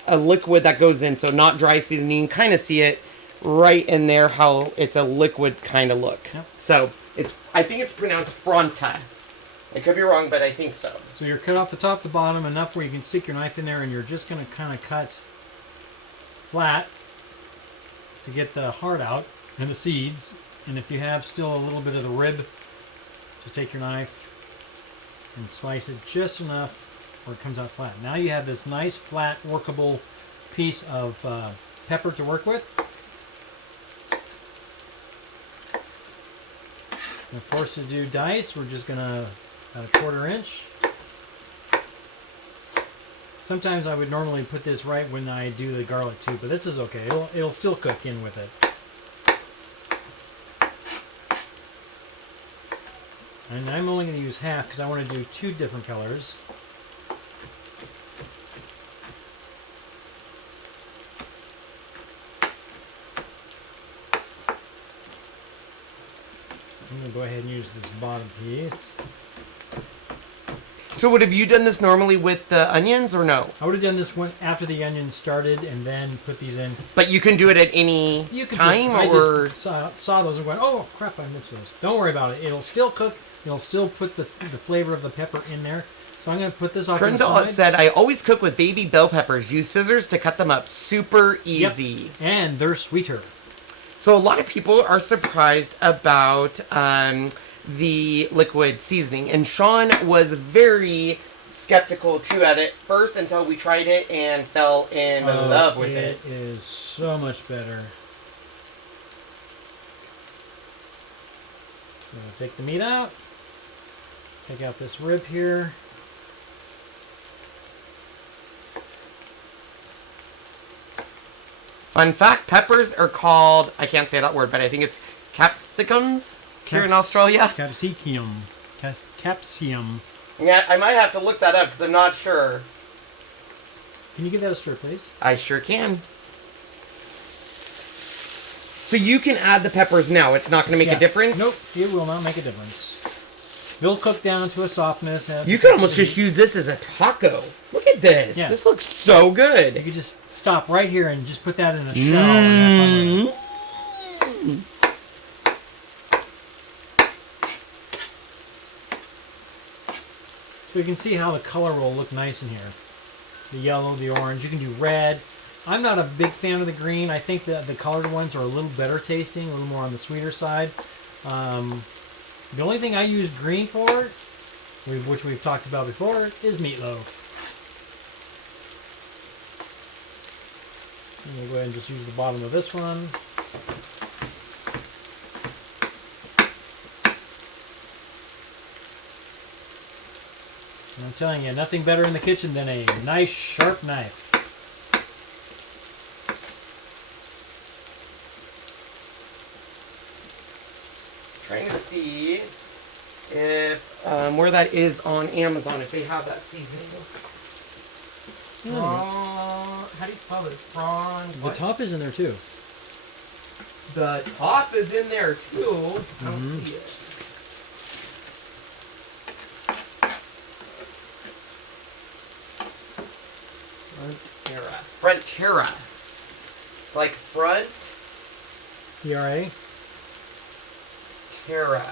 a liquid that goes in. So not dry seasoning. You can kind of see it right in there how it's a liquid kind of look. Yep. So it's, I think it's pronounced Fronta. I could be wrong, but I think so. So you're cut off the top to the bottom enough where you can stick your knife in there, and you're just going to kind of cut flat to get the heart out and the seeds. And if you have still a little bit of the rib, just take your knife and slice it just enough where it comes out flat. Now you have this nice, flat, workable piece of pepper to work with. And of course, to do dice, we're just going to about a 1/4 inch. Sometimes I would normally put this right when I do the garlic too, but this is okay. It'll still cook in with it. And I'm only going to use half because I want to do 2 different colors. I'm going to go ahead and use this bottom piece. So have you done this normally with the onions or no? I would have done this one after the onions started and then put these in. But you can do it at any time, I or just saw those and went, oh crap, I missed those. Don't worry about it. It'll still cook. It'll still put the flavor of the pepper in there. So I'm going to put this off to the Crandall side. said, I always cook with baby bell peppers. Use scissors to cut them up. Super easy. Yep. And they're sweeter. So a lot of people are surprised about the liquid seasoning. And Sean was very skeptical too at it first until we tried it and fell in love with it. It is so much better. I'm going to take the meat out. Take out this rib here. Fun fact, peppers are called, I can't say that word, but I think it's capsicums here in Australia. Capsicum. Capsium. Yeah, I might have to look that up because I'm not sure. Can you give that a stir, please? I sure can. So you can add the peppers now. It's not going to make a difference? Nope, it will not make a difference. It'll cook down to a softness. You could almost just use this as a taco. Look at this. Yeah. This looks so You good. could just stop right here and just put that in a shell and have fun with it. So you can see how the color will look nice in here. The yellow, the orange. You can do red. I'm not a big fan of the green. I think that the colored ones are a little better tasting, a little more on the sweeter side. The only thing I use green for, which we've talked about before, is meatloaf. And we'll go ahead and just use the bottom of this one. And I'm telling you, nothing better in the kitchen than a nice sharp knife. Trying to see if where that is on Amazon, if they have that seasoning. How do you spell this? The top is in there too. The top is in there too. I don't see it. Here. Frontera. It's like front ERA. Terra.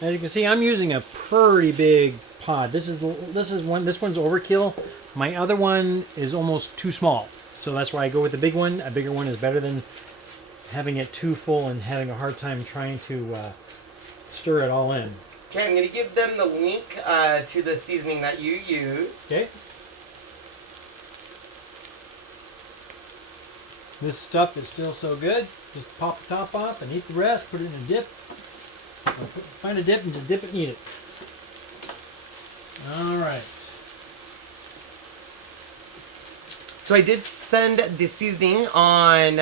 As you can see, I'm using a pretty big pod. This one's overkill. My other one is almost too small, so that's why I go with the big one. A bigger one is better than having it too full and having a hard time trying to stir it all in. Okay, I'm going to give them the link to the seasoning that you use. Okay. This stuff is still so good. Just pop the top off and eat the rest. Put it in a dip. Find a dip and just dip it and eat it. All right. So I did send the seasoning on,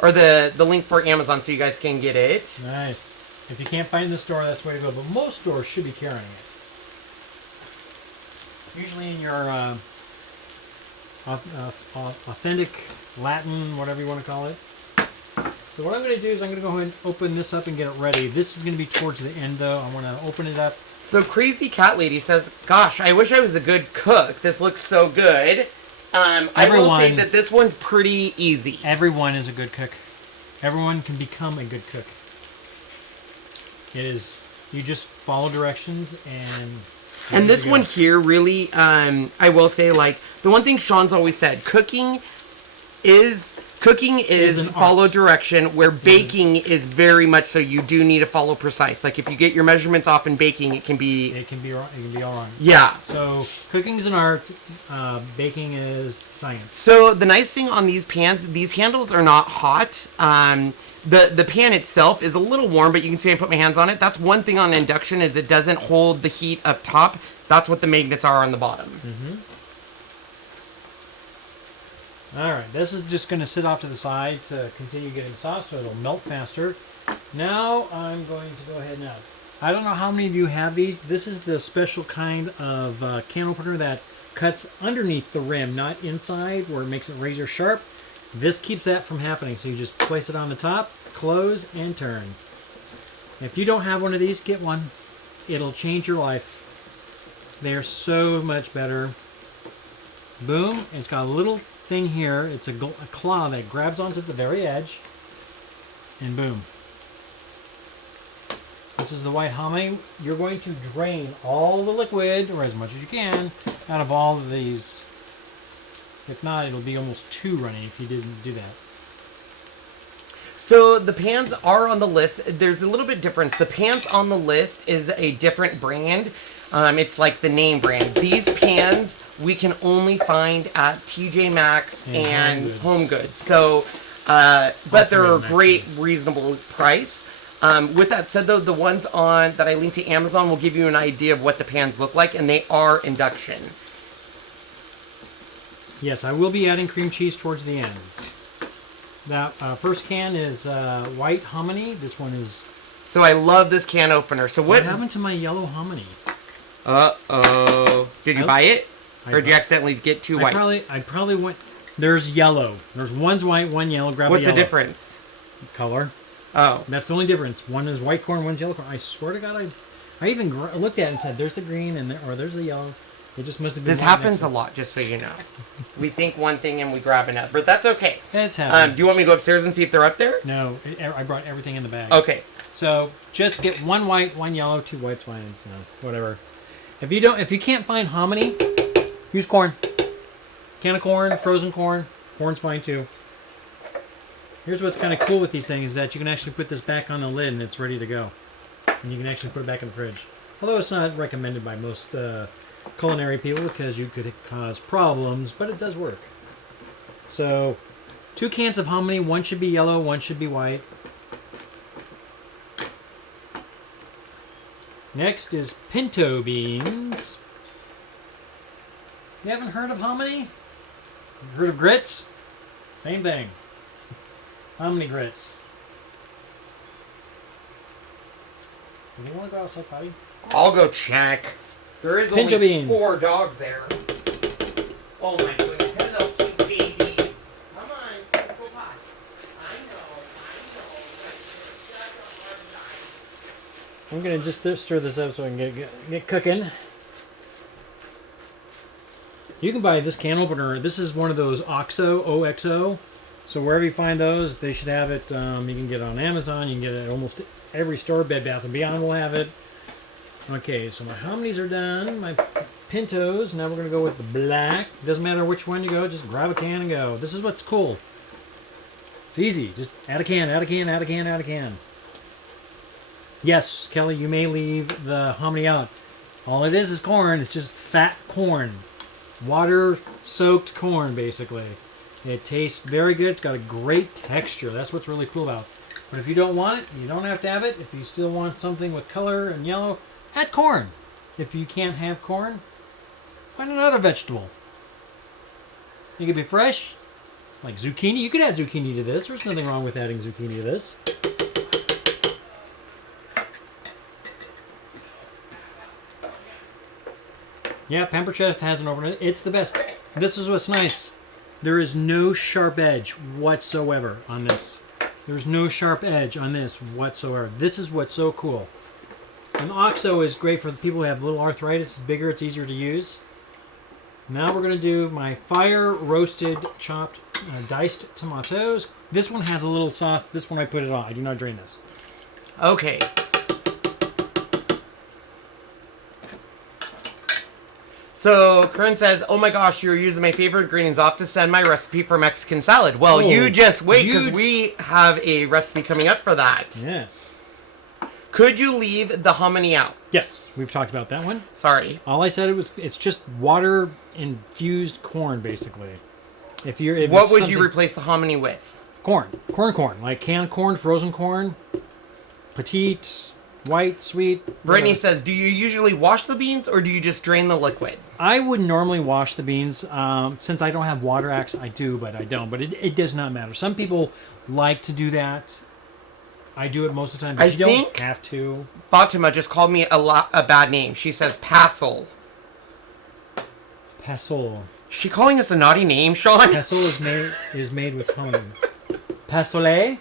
or the link for Amazon so you guys can get it. Nice. If you can't find it in the store, that's the way to go. But most stores should be carrying it. Usually in your authentic Latin, whatever you want to call it. So what I'm going to do is I'm going to go ahead and open this up and get it ready. This is going to be towards the end, though. I want to open it up. So Crazy Cat Lady says, gosh, I wish I was a good cook. This looks so good. I will say that this one's pretty easy. Everyone is a good cook. Everyone can become a good cook. It is, you just follow directions and this one here really, I will say, like, the one thing Sean's always said, cooking is follow direction, where baking is very much so you do need to follow precise. Like, if you get your measurements off in baking, it can be all wrong. Yeah. So cooking is an art, baking is science. So the nice thing on these pans, these handles are not hot. The pan itself is a little warm, but you can see I put my hands on it. That's one thing on induction, is it doesn't hold the heat up top. That's what the magnets are on the bottom. Mm-hmm. All right, this is just going to sit off to the side to continue getting soft, so it'll melt faster. Now I'm going to go ahead now. I don't know how many of you have these. This is the special kind of can opener that cuts underneath the rim, not inside, where it makes it razor sharp. This keeps that from happening, so you just place it on the top, close, and turn. If you don't have one of these, get one. It'll change your life. They're so much better. Boom. It's got a little thing here. It's a claw that grabs onto the very edge, and boom. This is the white hominy. You're going to drain all the liquid, or as much as you can, out of all of these. If not, it'll be almost too runny if you didn't do that. So the pans are on the list. There's a little bit difference. The pans on the list is a different brand. It's like the name brand. These pans we can only find at TJ Maxx and Home Goods. So, but they're a great, reasonable price. With that said, though, the ones on that I linked to Amazon will give you an idea of what the pans look like, and they are induction. Yes, I will be adding cream cheese towards the end. That first can is white hominy. This one is... So I love this can opener. So what happened to my yellow hominy? Uh-oh. Did you buy it? Or did you accidentally get two whites? I probably went... There's yellow. There's one's white, one yellow. Grab What's the yellow. the difference? Color. Oh. That's the only difference. One is white corn, one's yellow corn. I swear to God, I even looked at it and said, there's the green, and or there's the yellow. It just must have been... This happens a lot, just so you know. We think one thing and we grab another, but that's okay. It's happening. Do you want me to go upstairs and see if they're up there? No, I brought everything in the bag. Okay. So just get one white, one yellow, two whites, fine, whatever. If you can't find hominy, use corn. Can of corn, frozen corn. Corn's fine too. Here's what's kind of cool with these things, is that you can actually put this back on the lid and it's ready to go. And you can actually put it back in the fridge. Although it's not recommended by most culinary people because you could cause problems, but it does work. So 2 cans of hominy, one should be yellow, one should be white. Next is pinto beans. You haven't heard of hominy? Heard of grits? Same thing. Hominy grits. Do you want to go outside potty? I'll go check. There is pinto only beans. 4 dogs there. Oh my goodness. Hello, cute baby. Come on. Let's go potty. I know. I'm gonna just stir this up so I can get cooking. You can buy this can opener. This is one of those OXO. So wherever you find those, they should have it. You can get it on Amazon. You can get it at almost every store. Bed Bath & Beyond will have it. Okay, so my hominies are done. My pintos. Now we're going to go with the black. Doesn't matter which one you go. Just grab a can and go. This is what's cool. It's easy. Just add a can, add a can, add a can, add a can. Yes, Kelly, you may leave the hominy out. All it is corn. It's just fat corn. Water-soaked corn, basically. It tastes very good. It's got a great texture. That's what's really cool about it. But if you don't want it, you don't have to have it. If you still want something with color and yellow, add corn. If you can't have corn, find another vegetable. It could be fresh, like zucchini. You could add zucchini to this. There's nothing wrong with adding zucchini to this. Yeah, Pampered Chef has an opener. It's the best. This is what's nice. There is no sharp edge whatsoever on this. There's no sharp edge on this whatsoever. This is what's so cool. And OXO is great for the people who have little arthritis. It's bigger, it's easier to use. Now we're going to do my fire roasted chopped diced tomatoes. This one has a little sauce. This one I put it on. I do not drain this. Okay. So, Corinne says, oh my gosh, you're using my favorite ingredients off to send my recipe for Mexican salad. Well, you just wait, because we have a recipe coming up for that. Yes. Could you leave the hominy out? Yes, we've talked about that one. Sorry. All I said it's just water infused corn, basically. What would you replace the hominy with? Corn, like canned corn, frozen corn, petite, white, sweet. Brittany says, do you usually wash the beans or do you just drain the liquid? I would normally wash the beans. Since I don't have water axe, I do, but I don't. But it does not matter. Some people like to do that. I do it most of the time, but you don't have to. Fatima just called me a bad name. She says pasol. Pasol. Is she calling us a naughty name, Sean? Pasol is made with honey. Pasole.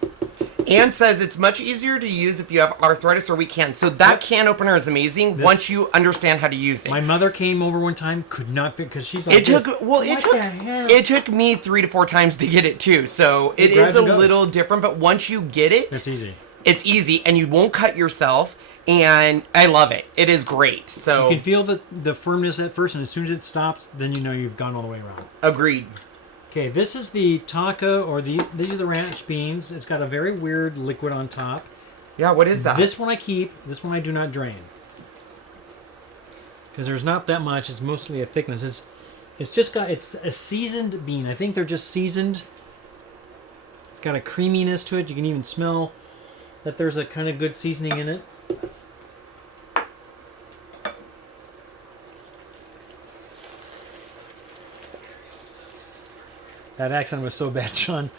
Anne says it's much easier to use if you have arthritis or weak hands. So that can opener is amazing once you understand how to use it. My mother came over one time, could not fit because she's like, it took me 3 to 4 times to get it too. So it is a little different, but once you get it, it's easy. It's easy, and you won't cut yourself. And I love it. It is great. So you can feel the firmness at first, and as soon as it stops, then you know you've gone all the way around. Agreed. Okay, this is the taco, or these are the ranch beans. It's got a very weird liquid on top. Yeah, what is that? This one I keep. This one I do not drain. Because there's not that much. It's mostly a thickness. It's a seasoned bean. I think they're just seasoned. It's got a creaminess to it. You can even smell that there's a kind of good seasoning in it. That accent was so bad, Sean.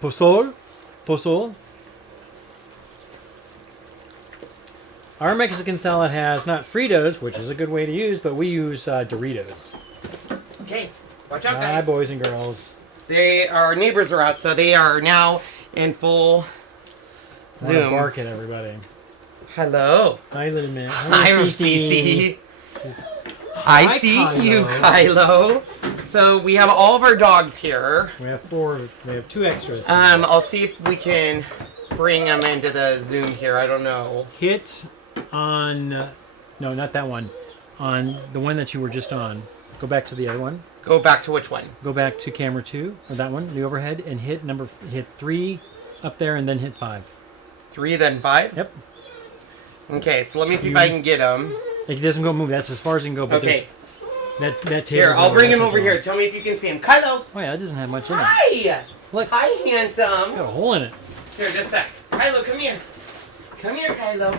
Pozol? Our Mexican salad has not Fritos, which is a good way to use, but we use Doritos. Okay, watch out, guys. Hi, boys and girls. Our neighbors are out, so they are now in full Zoom. Bark at everybody. Hello. Hi, little man. Hi, Cece. I see Kylo. You, Kylo. So we have all of our dogs here. We have 4. We have 2 extras. I'll see if we can bring them into the Zoom here. I don't know. Hit on... no, not that one. On the one that you were just on. Go back to the other one. Go back to which one? Go back to camera 2, or that one, the overhead, and hit 3 up there, and then hit 5. 3, then 5? Yep. Okay, so let me see if I can get them. It doesn't go move. That's as far as you can go. But okay. That table. Here, I'll bring him over here. Tell me if you can see him. Kylo. Oh yeah, that doesn't have much in it. Hi. Look. Hi, handsome. Got a hole in it. Here, just a sec. Kylo, come here. Come here, Kylo.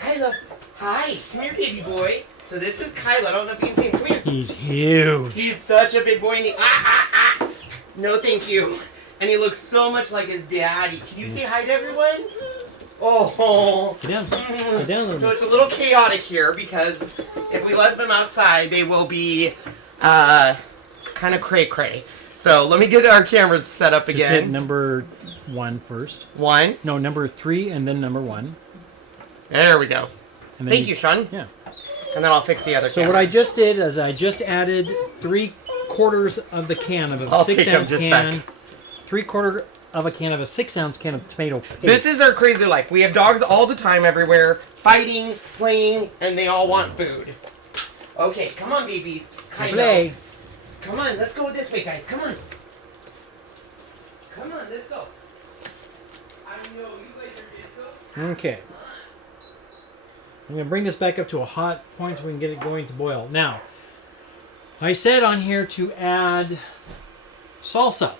Kylo. Hi. Come here, baby boy. So this is Kylo. I don't know if you can see him. Come here. He's huge. He's such a big boy. And No, thank you. And he looks so much like his daddy. Can you say hi to everyone? Oh. Get down. Get down. So it's a little chaotic here because if we let them outside, they will be kind of cray-cray. So let me get our cameras set up again. Just hit number 1 first. 1? No, number 3 and then number 1. There we go. And then Thank you, Sean. Yeah. And then I'll fix the other So camera. what I just did is I just added 3/4 of the can of a I'll take 'em 6-ounce just a can. sec. 3/4 of a can of a 6-ounce can of tomato paste. This is our crazy life. We have dogs all the time everywhere, fighting, playing, and they all want food. Okay, come on, babies. Play. Come on, let's go this way, guys. Come on. Come on, let's go. I know you guys are just so... Okay. I'm going to bring this back up to a hot point so we can get it going to boil. Now, I said on here to add salsa.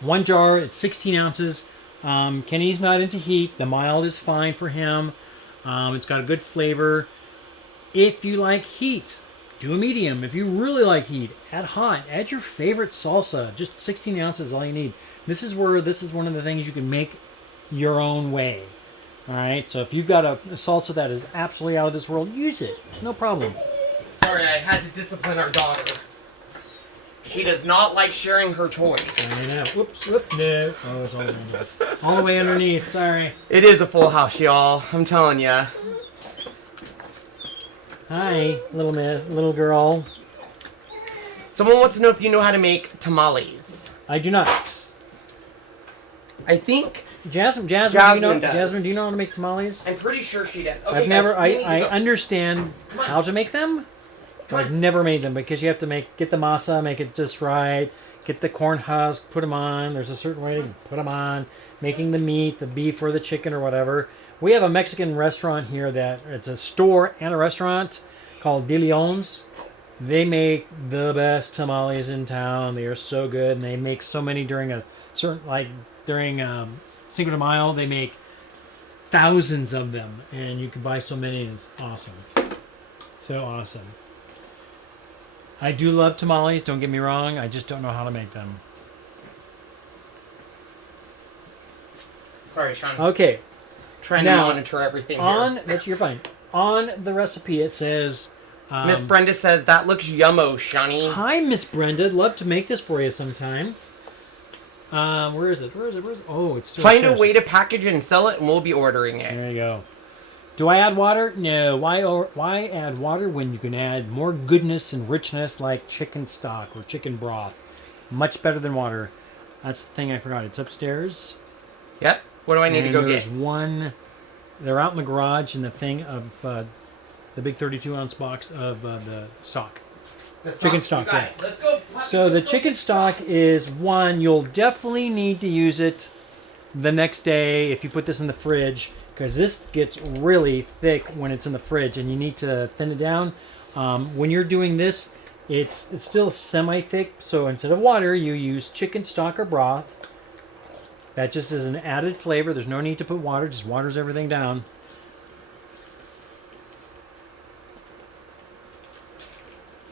1 jar, it's 16 ounces. Kenny's not into heat. The mild is fine for him. It's got a good flavor. If you like heat, do a medium. If you really like heat, add hot. Add your favorite salsa. Just 16 ounces is all you need. This is one of the things you can make your own way. All right, so if you've got a salsa that is absolutely out of this world, use it. No problem. Sorry, I had to discipline our daughter. She does not like sharing her toys. I know. Whoops, whoop, no. Oh, it's all underneath. All the way underneath, sorry. It is a full house, y'all. I'm telling ya. Hi, little girl. Someone wants to know if you know how to make tamales. I do not. I think... Jasmine, Jasmine does. Jasmine, do you know how to make tamales? I'm pretty sure she does. Okay, I've never. guys, we need to I go. understand Come on. how to make them. Come I've on. never made them because you have to get the masa, make it just right, get the corn husk, put them on. There's a certain way to put them on. Making the meat, the beef or the chicken or whatever. We have a Mexican restaurant here that it's a store and a restaurant called De Leon's. They make the best tamales in town. They are so good, and they make so many during a certain during Cinco de Mayo. They make thousands of them, and you can buy so many. And it's awesome, so awesome. I do love tamales. Don't get me wrong. I just don't know how to make them. Sorry, Sean. Okay, Trying now, to monitor everything here. You're fine. On the recipe, it says. Miss Brenda says, that looks yummo, Shawnee. Hi, Miss Brenda. I'd love to make this for you sometime. Where is it? Oh, it's still Find upstairs. a way to package and sell it, and we'll be ordering it. There you go. Do I add water? No. Why add water when you can add more goodness and richness like chicken stock or chicken broth? Much better than water. That's the thing I forgot. It's upstairs. Yep. What do I need to go there's get? one. They're out in the garage in the thing of the big 32-ounce box of the stock. The Chicken stock, You got yeah. it. Let's go. Puppy, So the let's go chicken get stock is one. You'll definitely need to use it the next day if you put this in the fridge, because this gets really thick when it's in the fridge, and you need to thin it down. When you're doing this, it's still semi-thick. So instead of water, you use chicken stock or broth. That just is an added flavor. There's no need to put water. Just waters everything down.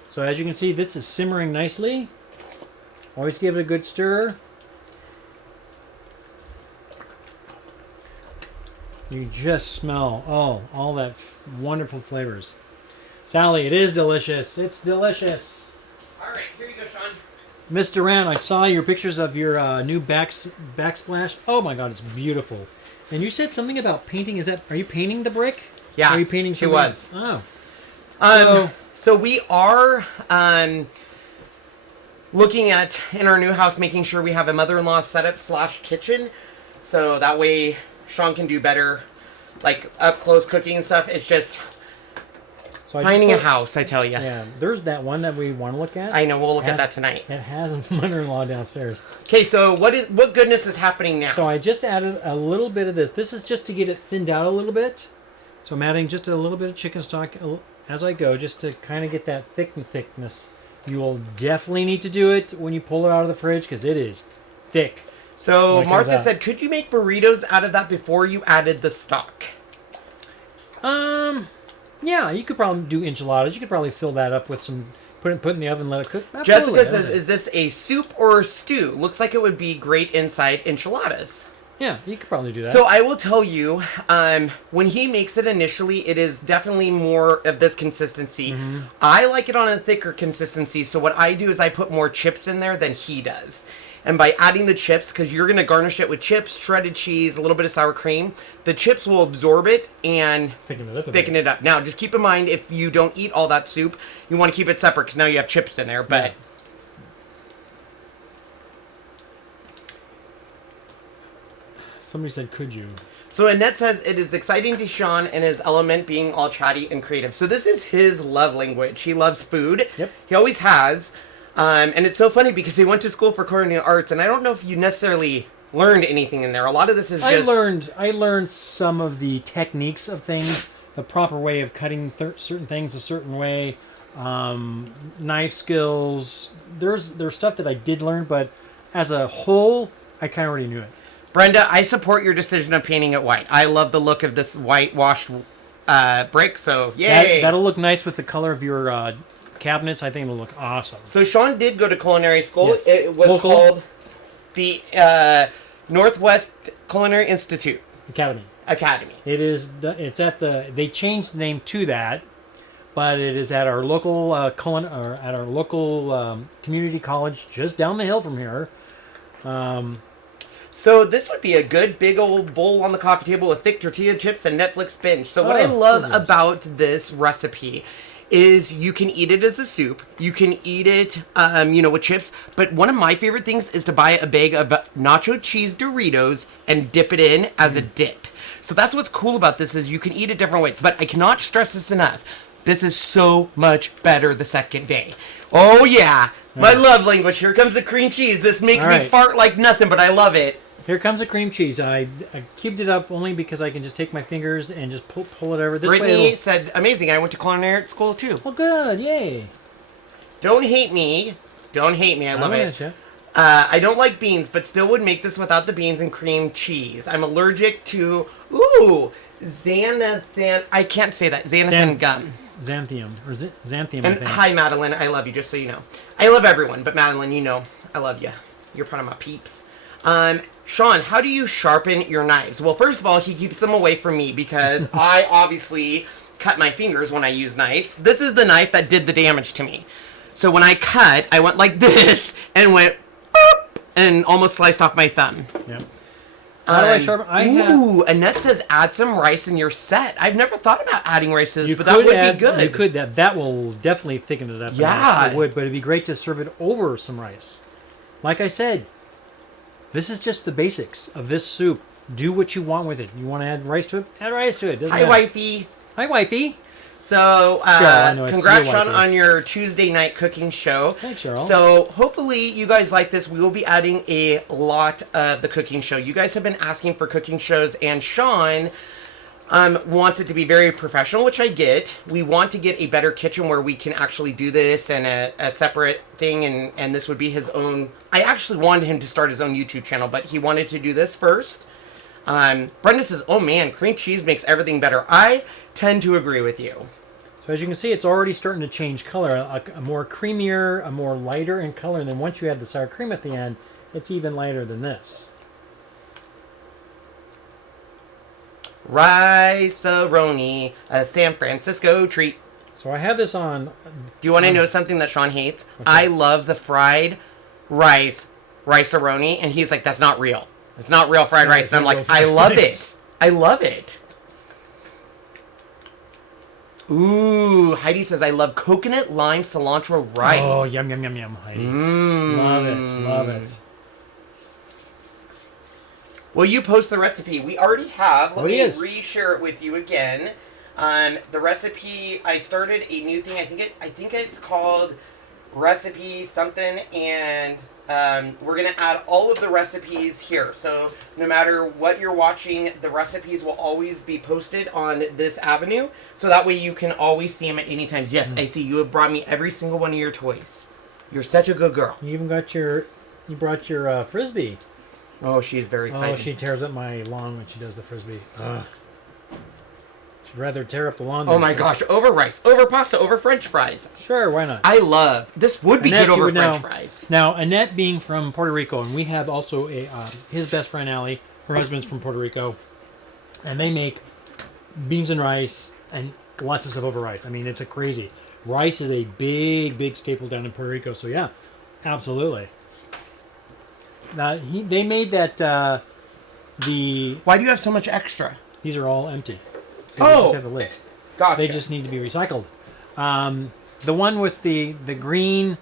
So as you can see, this is simmering nicely. Always give it a good stir. You just smell, all that wonderful flavors. Sally, it is delicious. It's delicious. All right, here you go, Sean. Miss Duran, I saw your pictures of your new backsplash. Oh my God, it's beautiful. And you said something about painting. Are you painting the brick? Yeah, Are you painting she something was. else? Oh. So we are looking at, in our new house, making sure we have a mother-in-law setup / kitchen. So that way Sean can do better, like up-close cooking and stuff. It's just finding a house, I tell you. Yeah, there's that one that we want to look at. I know, we'll look at that tonight. It has a mother-in-law downstairs. Okay, so what goodness is happening now? So I just added a little bit of this. This is just to get it thinned out a little bit. So I'm adding just a little bit of chicken stock as I go, just to kind of get that thickness. You will definitely need to do it when you pull it out of the fridge, because it is thick. So when it comes Martha out. said, could you make burritos out of that before you added the stock? Yeah, you could probably do enchiladas. You could probably fill that up with some, put it in the oven, let it cook. Jessica Absolutely. says, is this a soup or a stew? Looks like it would be great inside enchiladas. Yeah, you could probably do that. So I will tell you, when he makes it initially, it is definitely more of this consistency. I like it on a thicker consistency, so what I do is I put more chips in there than he does. And by adding the chips, because you're going to garnish it with chips, shredded cheese, a little bit of sour cream, the chips will absorb it and thicken it up. Now, just keep in mind, if you don't eat all that soup, you want to keep it separate because now you have chips in there. But Yeah. Somebody said, could you? So Annette says, it is exciting to Sean and his element being all chatty and creative. So this is his love language. He loves food. Yep. He always has. And it's so funny because he went to school for culinary arts, and I don't know if you necessarily learned anything in there. A lot of this is just... I learned some of the techniques of things, the proper way of cutting certain things a certain way, knife skills. There's stuff that I did learn, but as a whole, I kind of already knew it. Brenda, I support your decision of painting it white. I love the look of this whitewashed brick, so yay! That'll look nice with the color of your cabinets. I think it'll look awesome. So Sean did go to culinary school. Yes. It was Local. called the Northwest Culinary Institute Academy. It is. It's at the. They changed the name to that, but it is at our local community college just down the hill from here. So this would be a good big old bowl on the coffee table with thick tortilla chips and Netflix binge. So what I love about this recipe is you can eat it as a soup. You can eat it, with chips. But one of my favorite things is to buy a bag of nacho cheese Doritos and dip it in as a dip. So that's what's cool about this is you can eat it different ways. But I cannot stress this enough. This is so much better the second day. Oh yeah, my love language. Here comes the cream cheese. This makes me fart like nothing, but I love it. Here comes the cream cheese. I cubed it up only because I can just take my fingers and just pull it over. This Brittany said, amazing, I went to culinary art school too. Well, good, yay. Don't hate me. I love it. I don't like beans, but still would make this without the beans and cream cheese. I'm allergic to, xanthan, I can't say that, xanthan gum. Xanthium, or xanthium, And I think. hi, Madeline, I love you, just so you know. I love everyone, but Madeline, you know, I love you. You're part of my peeps. Sean, how do you sharpen your knives? Well, first of all, he keeps them away from me because I obviously cut my fingers when I use knives. This is the knife that did the damage to me. So when I cut, I went like this and went boop, and almost sliced off my thumb. Yep. How do I sharpen? Annette says add some rice in your set. I've never thought about adding rice to this, but that would be good. You could. That will definitely thicken it up. Yeah. It would, but it'd be great to serve it over some rice. Like I said, this is just the basics of this soup. Do what you want with it. You want to add rice to it? Add rice to it. Hi, wifey. Hi, wifey. So, Cheryl, congrats, Sean, on your Tuesday night cooking show. Thanks, Cheryl. So, hopefully, you guys like this. We will be adding a lot of the cooking show. You guys have been asking for cooking shows, and Sean wants it to be very professional, which I get. We want to get a better kitchen where we can actually do this and a separate thing, and this would be his own. I actually wanted him to start his own YouTube channel, but he wanted to do this first. Brenda says, oh man, cream cheese makes everything better. I tend to agree with you. So as you can see, it's already starting to change color. A more creamier, a more lighter in color, and then once you add the sour cream at the end, it's even lighter than this. Rice-a-roni, a San Francisco treat. So I have this on. Do you want to know something that Sean hates? I love the fried rice-a-roni, and he's like, that's not real. It's not real fried rice. And I'm like, I love it. I love it. Ooh, Heidi says, I love coconut lime cilantro rice. Oh, yum, yum, yum, yum, Heidi. Love it, love it. Will you post the recipe? We already have. Let me Yes. re-share it with you again. The recipe, I started a new thing. I think it's called recipe something, and we're going to add all of the recipes here. So no matter what you're watching, the recipes will always be posted on this avenue. So that way you can always see them at any time. Yes, I see you have brought me every single one of your toys. You're such a good girl. You even got you brought your Frisbee. Oh, she's very excited. Oh, she tears up my lawn when she does the Frisbee. Ugh. She'd rather tear up the lawn. Oh my gosh, over rice, over pasta, over French fries. Sure, why not? I love, this would be Annette, good over French fries. Now, Annette being from Puerto Rico, and we have also his best friend, Allie, her husband's from Puerto Rico, and they make beans and rice and lots of stuff over rice. I mean, it's a crazy. Rice is a big, big staple down in Puerto Rico, so yeah, absolutely. They made that the Why do you have so much extra? these are all empty. So they Oh! just have the lids. Gotcha. They just need to be recycled. The one with the green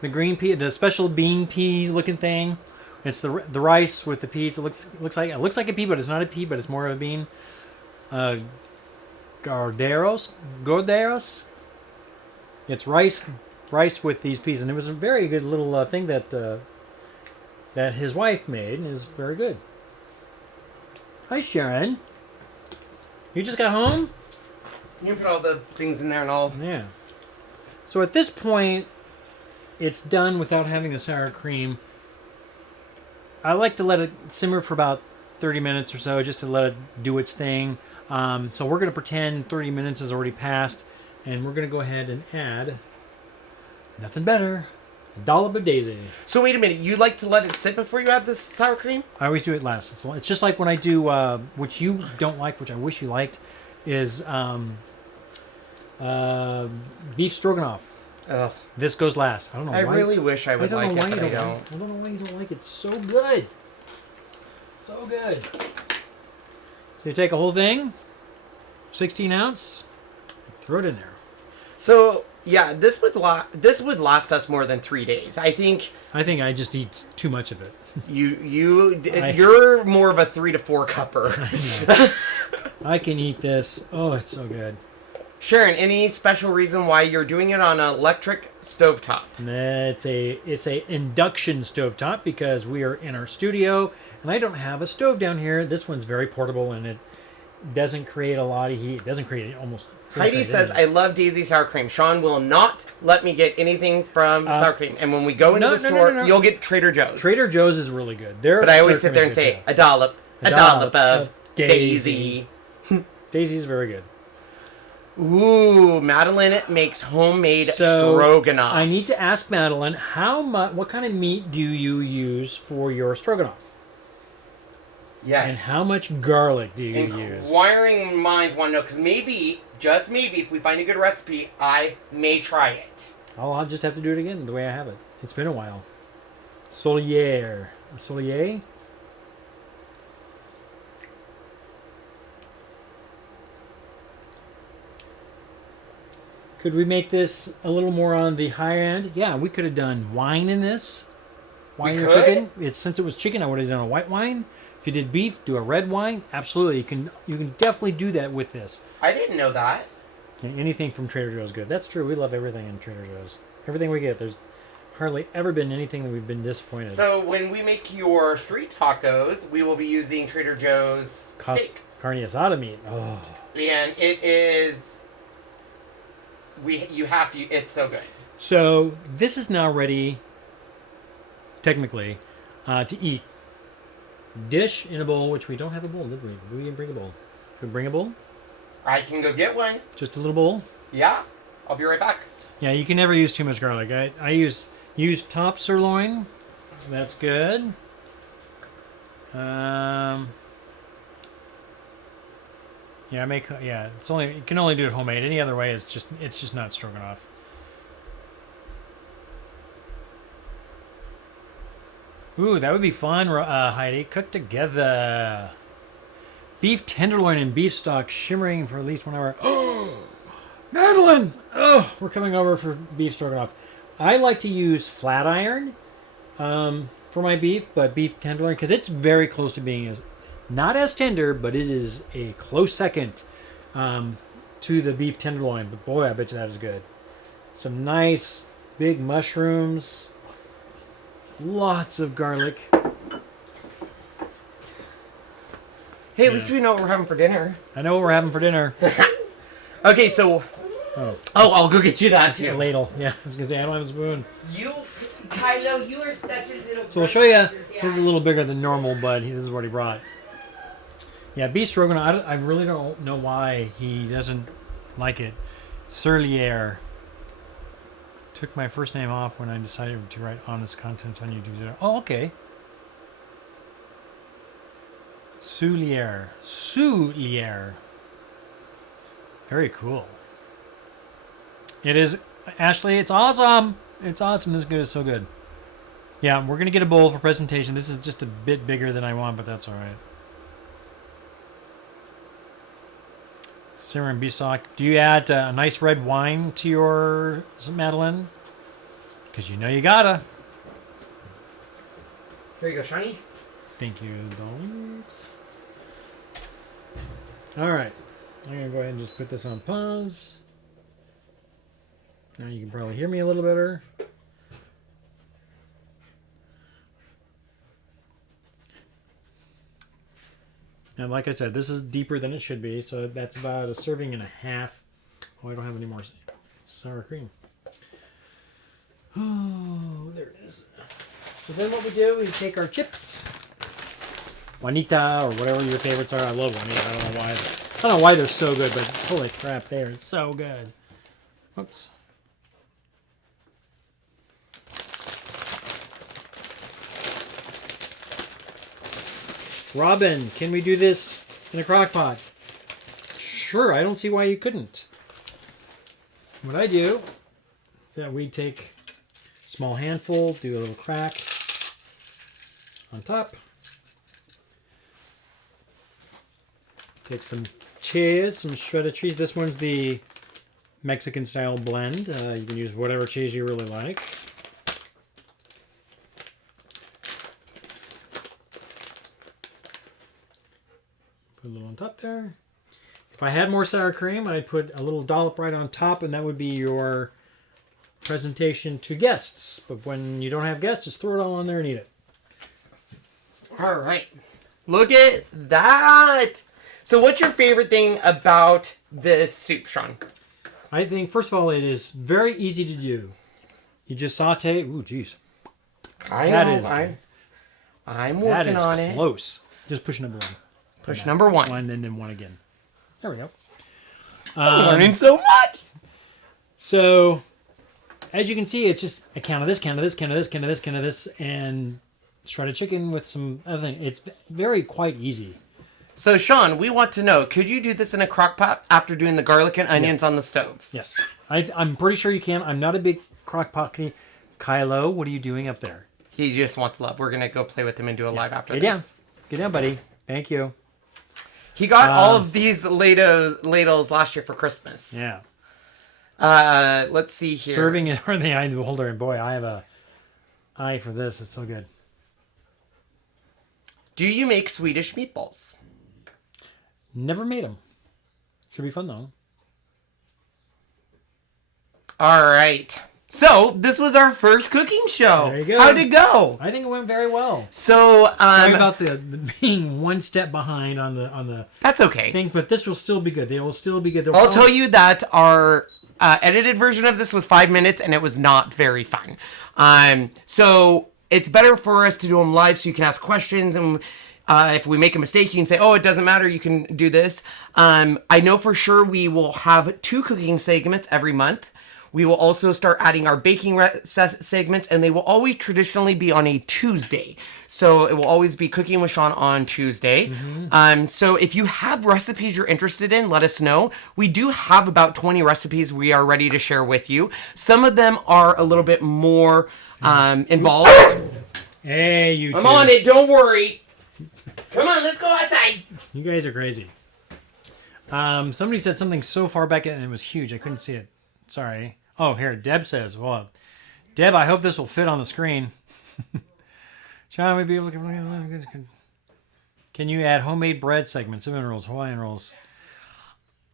pea, the special bean peas looking thing. It's the rice with the peas. It looks like a pea, but it's not a pea, but it's more of a bean. Gorderos. It's rice with these peas, and it was a very good little thing that his wife made, and it was very good. Hi, Sharon. You just got home? You can put all the things in there and all. Yeah. So at this point, it's done without having the sour cream. I like to let it simmer for about 30 minutes or so, just to let it do its thing. So we're going to pretend 30 minutes has already passed, and we're going to go ahead and add nothing better, a dollop of daisy. So wait a minute, you like to let it sit before you add the sour cream? I always do it last. It's just like when I do, which you don't like, which I wish you liked, is beef stroganoff. Ugh. This goes last. I don't know why. I really wish I would like it, but I don't. I don't know why you don't like it. It's so good. So good. So you take a whole thing, 16 ounce, throw it in there. So yeah, this would last us more than 3 days. I think I just eat too much of it. you're more of a 3 to 4 cupper. I can eat this. Oh, it's so good. Sharon, any special reason why you're doing it on an electric stovetop? It's a induction stovetop because we are in our studio and I don't have a stove down here. This one's very portable and it doesn't create a lot of heat. It doesn't create almost. Heidi says, I love Daisy sour cream. Sean will not let me get anything from sour cream. And when we go into the store, you'll get Trader Joe's. Trader Joe's is really good. But I always sit there and say, a dollop of Daisy. Daisy is very good. Ooh, Madeline makes homemade stroganoff. I need to ask Madeline, what kind of meat do you use for your stroganoff? Yes. And how much garlic do you use? Inquiring minds want to know, because maybe, just maybe, if we find a good recipe, I may try it. I'll just have to do it again the way I have it. It's been a while. Solier. Solier? Could we make this a little more on the higher end? Yeah, we could have done wine in this. Wine you're cooking. Since it was chicken, I would have done a white wine. If you did beef, do a red wine. Absolutely, you can definitely do that with this. I didn't know that. Anything from Trader Joe's is good. That's true. We love everything in Trader Joe's. Everything we get. There's hardly ever been anything that we've been disappointed. So when we make your street tacos, we will be using Trader Joe's steak. Carne asada meat. Oh. And it is. You have to. It's so good. So this is now ready, technically, to eat. Dish in a bowl, which we don't have a bowl, did we? We didn't bring a bowl. Should we bring a bowl? I can go get one. Just a little bowl? Yeah. I'll be right back. Yeah, you can never use too much garlic. I use top sirloin. That's good. Yeah, you can only do it homemade. Any other way, it's just not stroganoff. Ooh, that would be fun, Heidi. Cook together. Beef tenderloin and beef stock shimmering for at least 1 hour. Oh, Madeline! Oh, we're coming over for beef stroganoff. I like to use flat iron for my beef, but beef tenderloin, because it's very close to being not as tender, but it is a close second to the beef tenderloin. But boy, I bet you that is good. Some nice big mushrooms. Lots of garlic. Hey, at least we know what we're having for dinner. I know what we're having for dinner. Okay, so... Oh, I'll go get you that, too. A ladle. Yeah, I was going to say, I don't have a spoon. Kylo, you are such a little... So I'll show you. This is a little bigger than normal, but this is what he brought. Yeah, beef stroganoff. I really don't know why he doesn't like it. Surlier. Took my first name off when I decided to write honest content on YouTube. Oh, okay. Soulier. Very cool. It is, Ashley, it's awesome. It's awesome. This good is so good. Yeah, we're going to get a bowl for presentation. This is just a bit bigger than I want, but that's all right. Simmer and beef stock. Do you add a nice red wine to your Madeleine? Because you know you gotta. Here you go, Shani. Thank you, darlings. All right. I'm going to go ahead and just put this on pause. Now you can probably hear me a little better. And like I said, this is deeper than it should be, so that's about a serving and a half. Oh, I don't have any more sour cream. Oh, there it is. So then what we do is take our chips. Juanita, or whatever your favorites are. I love Juanita. I don't know why. I don't know why they're so good, but holy crap, they are so good. Oops. Robin, can we do this in a crock pot? Sure, I don't see why you couldn't. What I do is that we take a small handful, do a little crack on top. Take some cheese, some shredded cheese. This one's the Mexican style blend. You can use whatever cheese you really like. Put a little on top there. If I had more sour cream, I'd put a little dollop right on top, and that would be your presentation to guests. But when you don't have guests, just throw it all on there and eat it. All right. Look at that. So what's your favorite thing about this soup, Sean? I think, first of all, it is very easy to do. You just saute. Ooh, jeez. I'm working on it. Close. Just push number one. Push number one. One and then one again. There we go. I'm learning so much. So, as you can see, it's just a can of this, can of this, can of this, can of this, can of this, and shredded chicken with some other thing. It's quite easy. So, Sean, we want to know, could you do this in a crock pot after doing the garlic and onions on the stove? Yes. I'm pretty sure you can. I'm not a big crock pot. Kylo, what are you doing up there? He just wants love. We're going to go play with him and do a live after this. Down. Get down, buddy. Thank you. He got all of these ladles last year for Christmas. Yeah. Let's see here. Serving it or the eye holder, and boy, I have a eye for this. It's so good. Do you make Swedish meatballs? Never made them. Should be fun though. All right. So this was our first cooking show. There you go. How'd it go? I think it went very well. So sorry about the being one step behind on the that's okay. thing, but this will still be good. They will still be good. I'll tell you that our edited version of this was 5 minutes, and it was not very fun. So it's better for us to do them live, so you can ask questions, and if we make a mistake, you can say, "Oh, it doesn't matter. You can do this." I know for sure we will have 2 cooking segments every month. We will also start adding our baking segments, and they will always traditionally be on a Tuesday. So it will always be Cooking with Sean on Tuesday. Mm-hmm. So if you have recipes you're interested in, let us know. We do have about 20 recipes we are ready to share with you. Some of them are a little bit more involved. Hey, you two. I'm on it, don't worry. Come on, let's go outside. You guys are crazy. Somebody said something so far back and it was huge. I couldn't see it. Sorry. Oh, here, Deb says, well, Deb, I hope this will fit on the screen. Sean, we'd be able to... Can you add homemade bread segments, cinnamon rolls, Hawaiian rolls?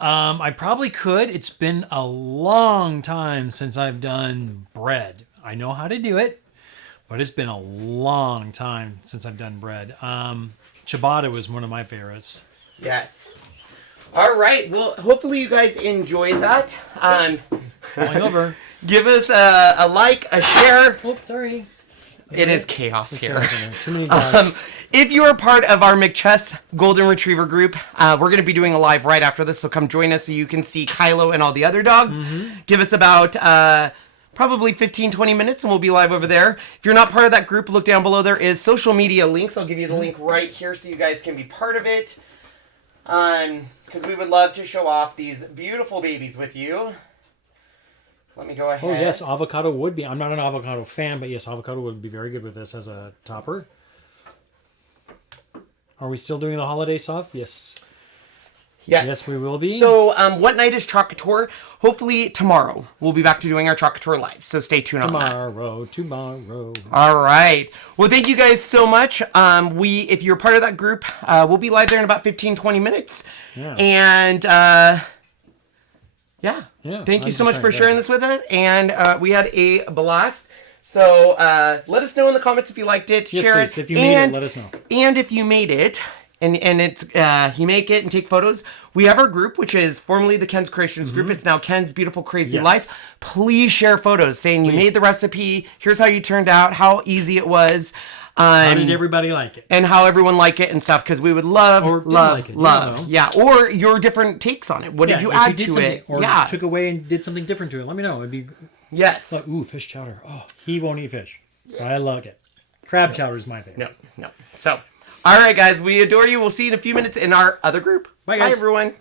I probably could. It's been a long time since I've done bread. I know how to do it, but it's been a long time since I've done bread. Ciabatta was one of my favorites. Yes. All right. Well, hopefully you guys enjoyed that. Going over. Give us a like, a share. Oh, sorry. It is chaos here. Too many dogs. If you are part of our McChess Golden Retriever group, we're going to be doing a live right after this, so come join us so you can see Kylo and all the other dogs. Mm-hmm. Give us about probably 15-20 minutes, and we'll be live over there. If you're not part of that group, look down below. There is social media links. I'll give you the link right here so you guys can be part of it. Because we would love to show off these beautiful babies with you. let me go ahead. Oh yes, avocado would be. I'm not an avocado fan, but yes, avocado would be very good with this as a topper. Are we still doing the holiday stuff? Yes. Yes. Yes, we will be. So, what night is Chocateur? Hopefully tomorrow. We'll be back to doing our Chocateur live, so stay tuned on that. Tomorrow. All right. Well, thank you guys so much. If you're part of that group, we'll be live there in about 15, 20 minutes. Yeah. And, Yeah, thank you I'm so much just for trying sharing to- this with us. And we had a blast. So let us know in the comments if you liked it. Yes, share please. it. If you made it, let us know. And if you made it, and it's you make it and take photos, we have our group, which is formerly the Ken's Kreations group. It's now Ken's Beautiful Crazy Yes. Life. Please share photos saying you made the recipe. Here's how you turned out. How easy it was. How did everybody like it? And how everyone liked it and stuff, because we would love, Or didn't love, like it. You love. don't know. Yeah, or your different takes on it. What did you if add did to something- it? Or Yeah. took away and did something different to it. Let me know. It'd be Yes. like, ooh, fish chowder. Oh, he won't eat fish. I love it. Crab chowder is my favorite. No. So, all right, guys, we adore you. We'll see you in a few minutes in our other group. Bye, guys. Bye everyone.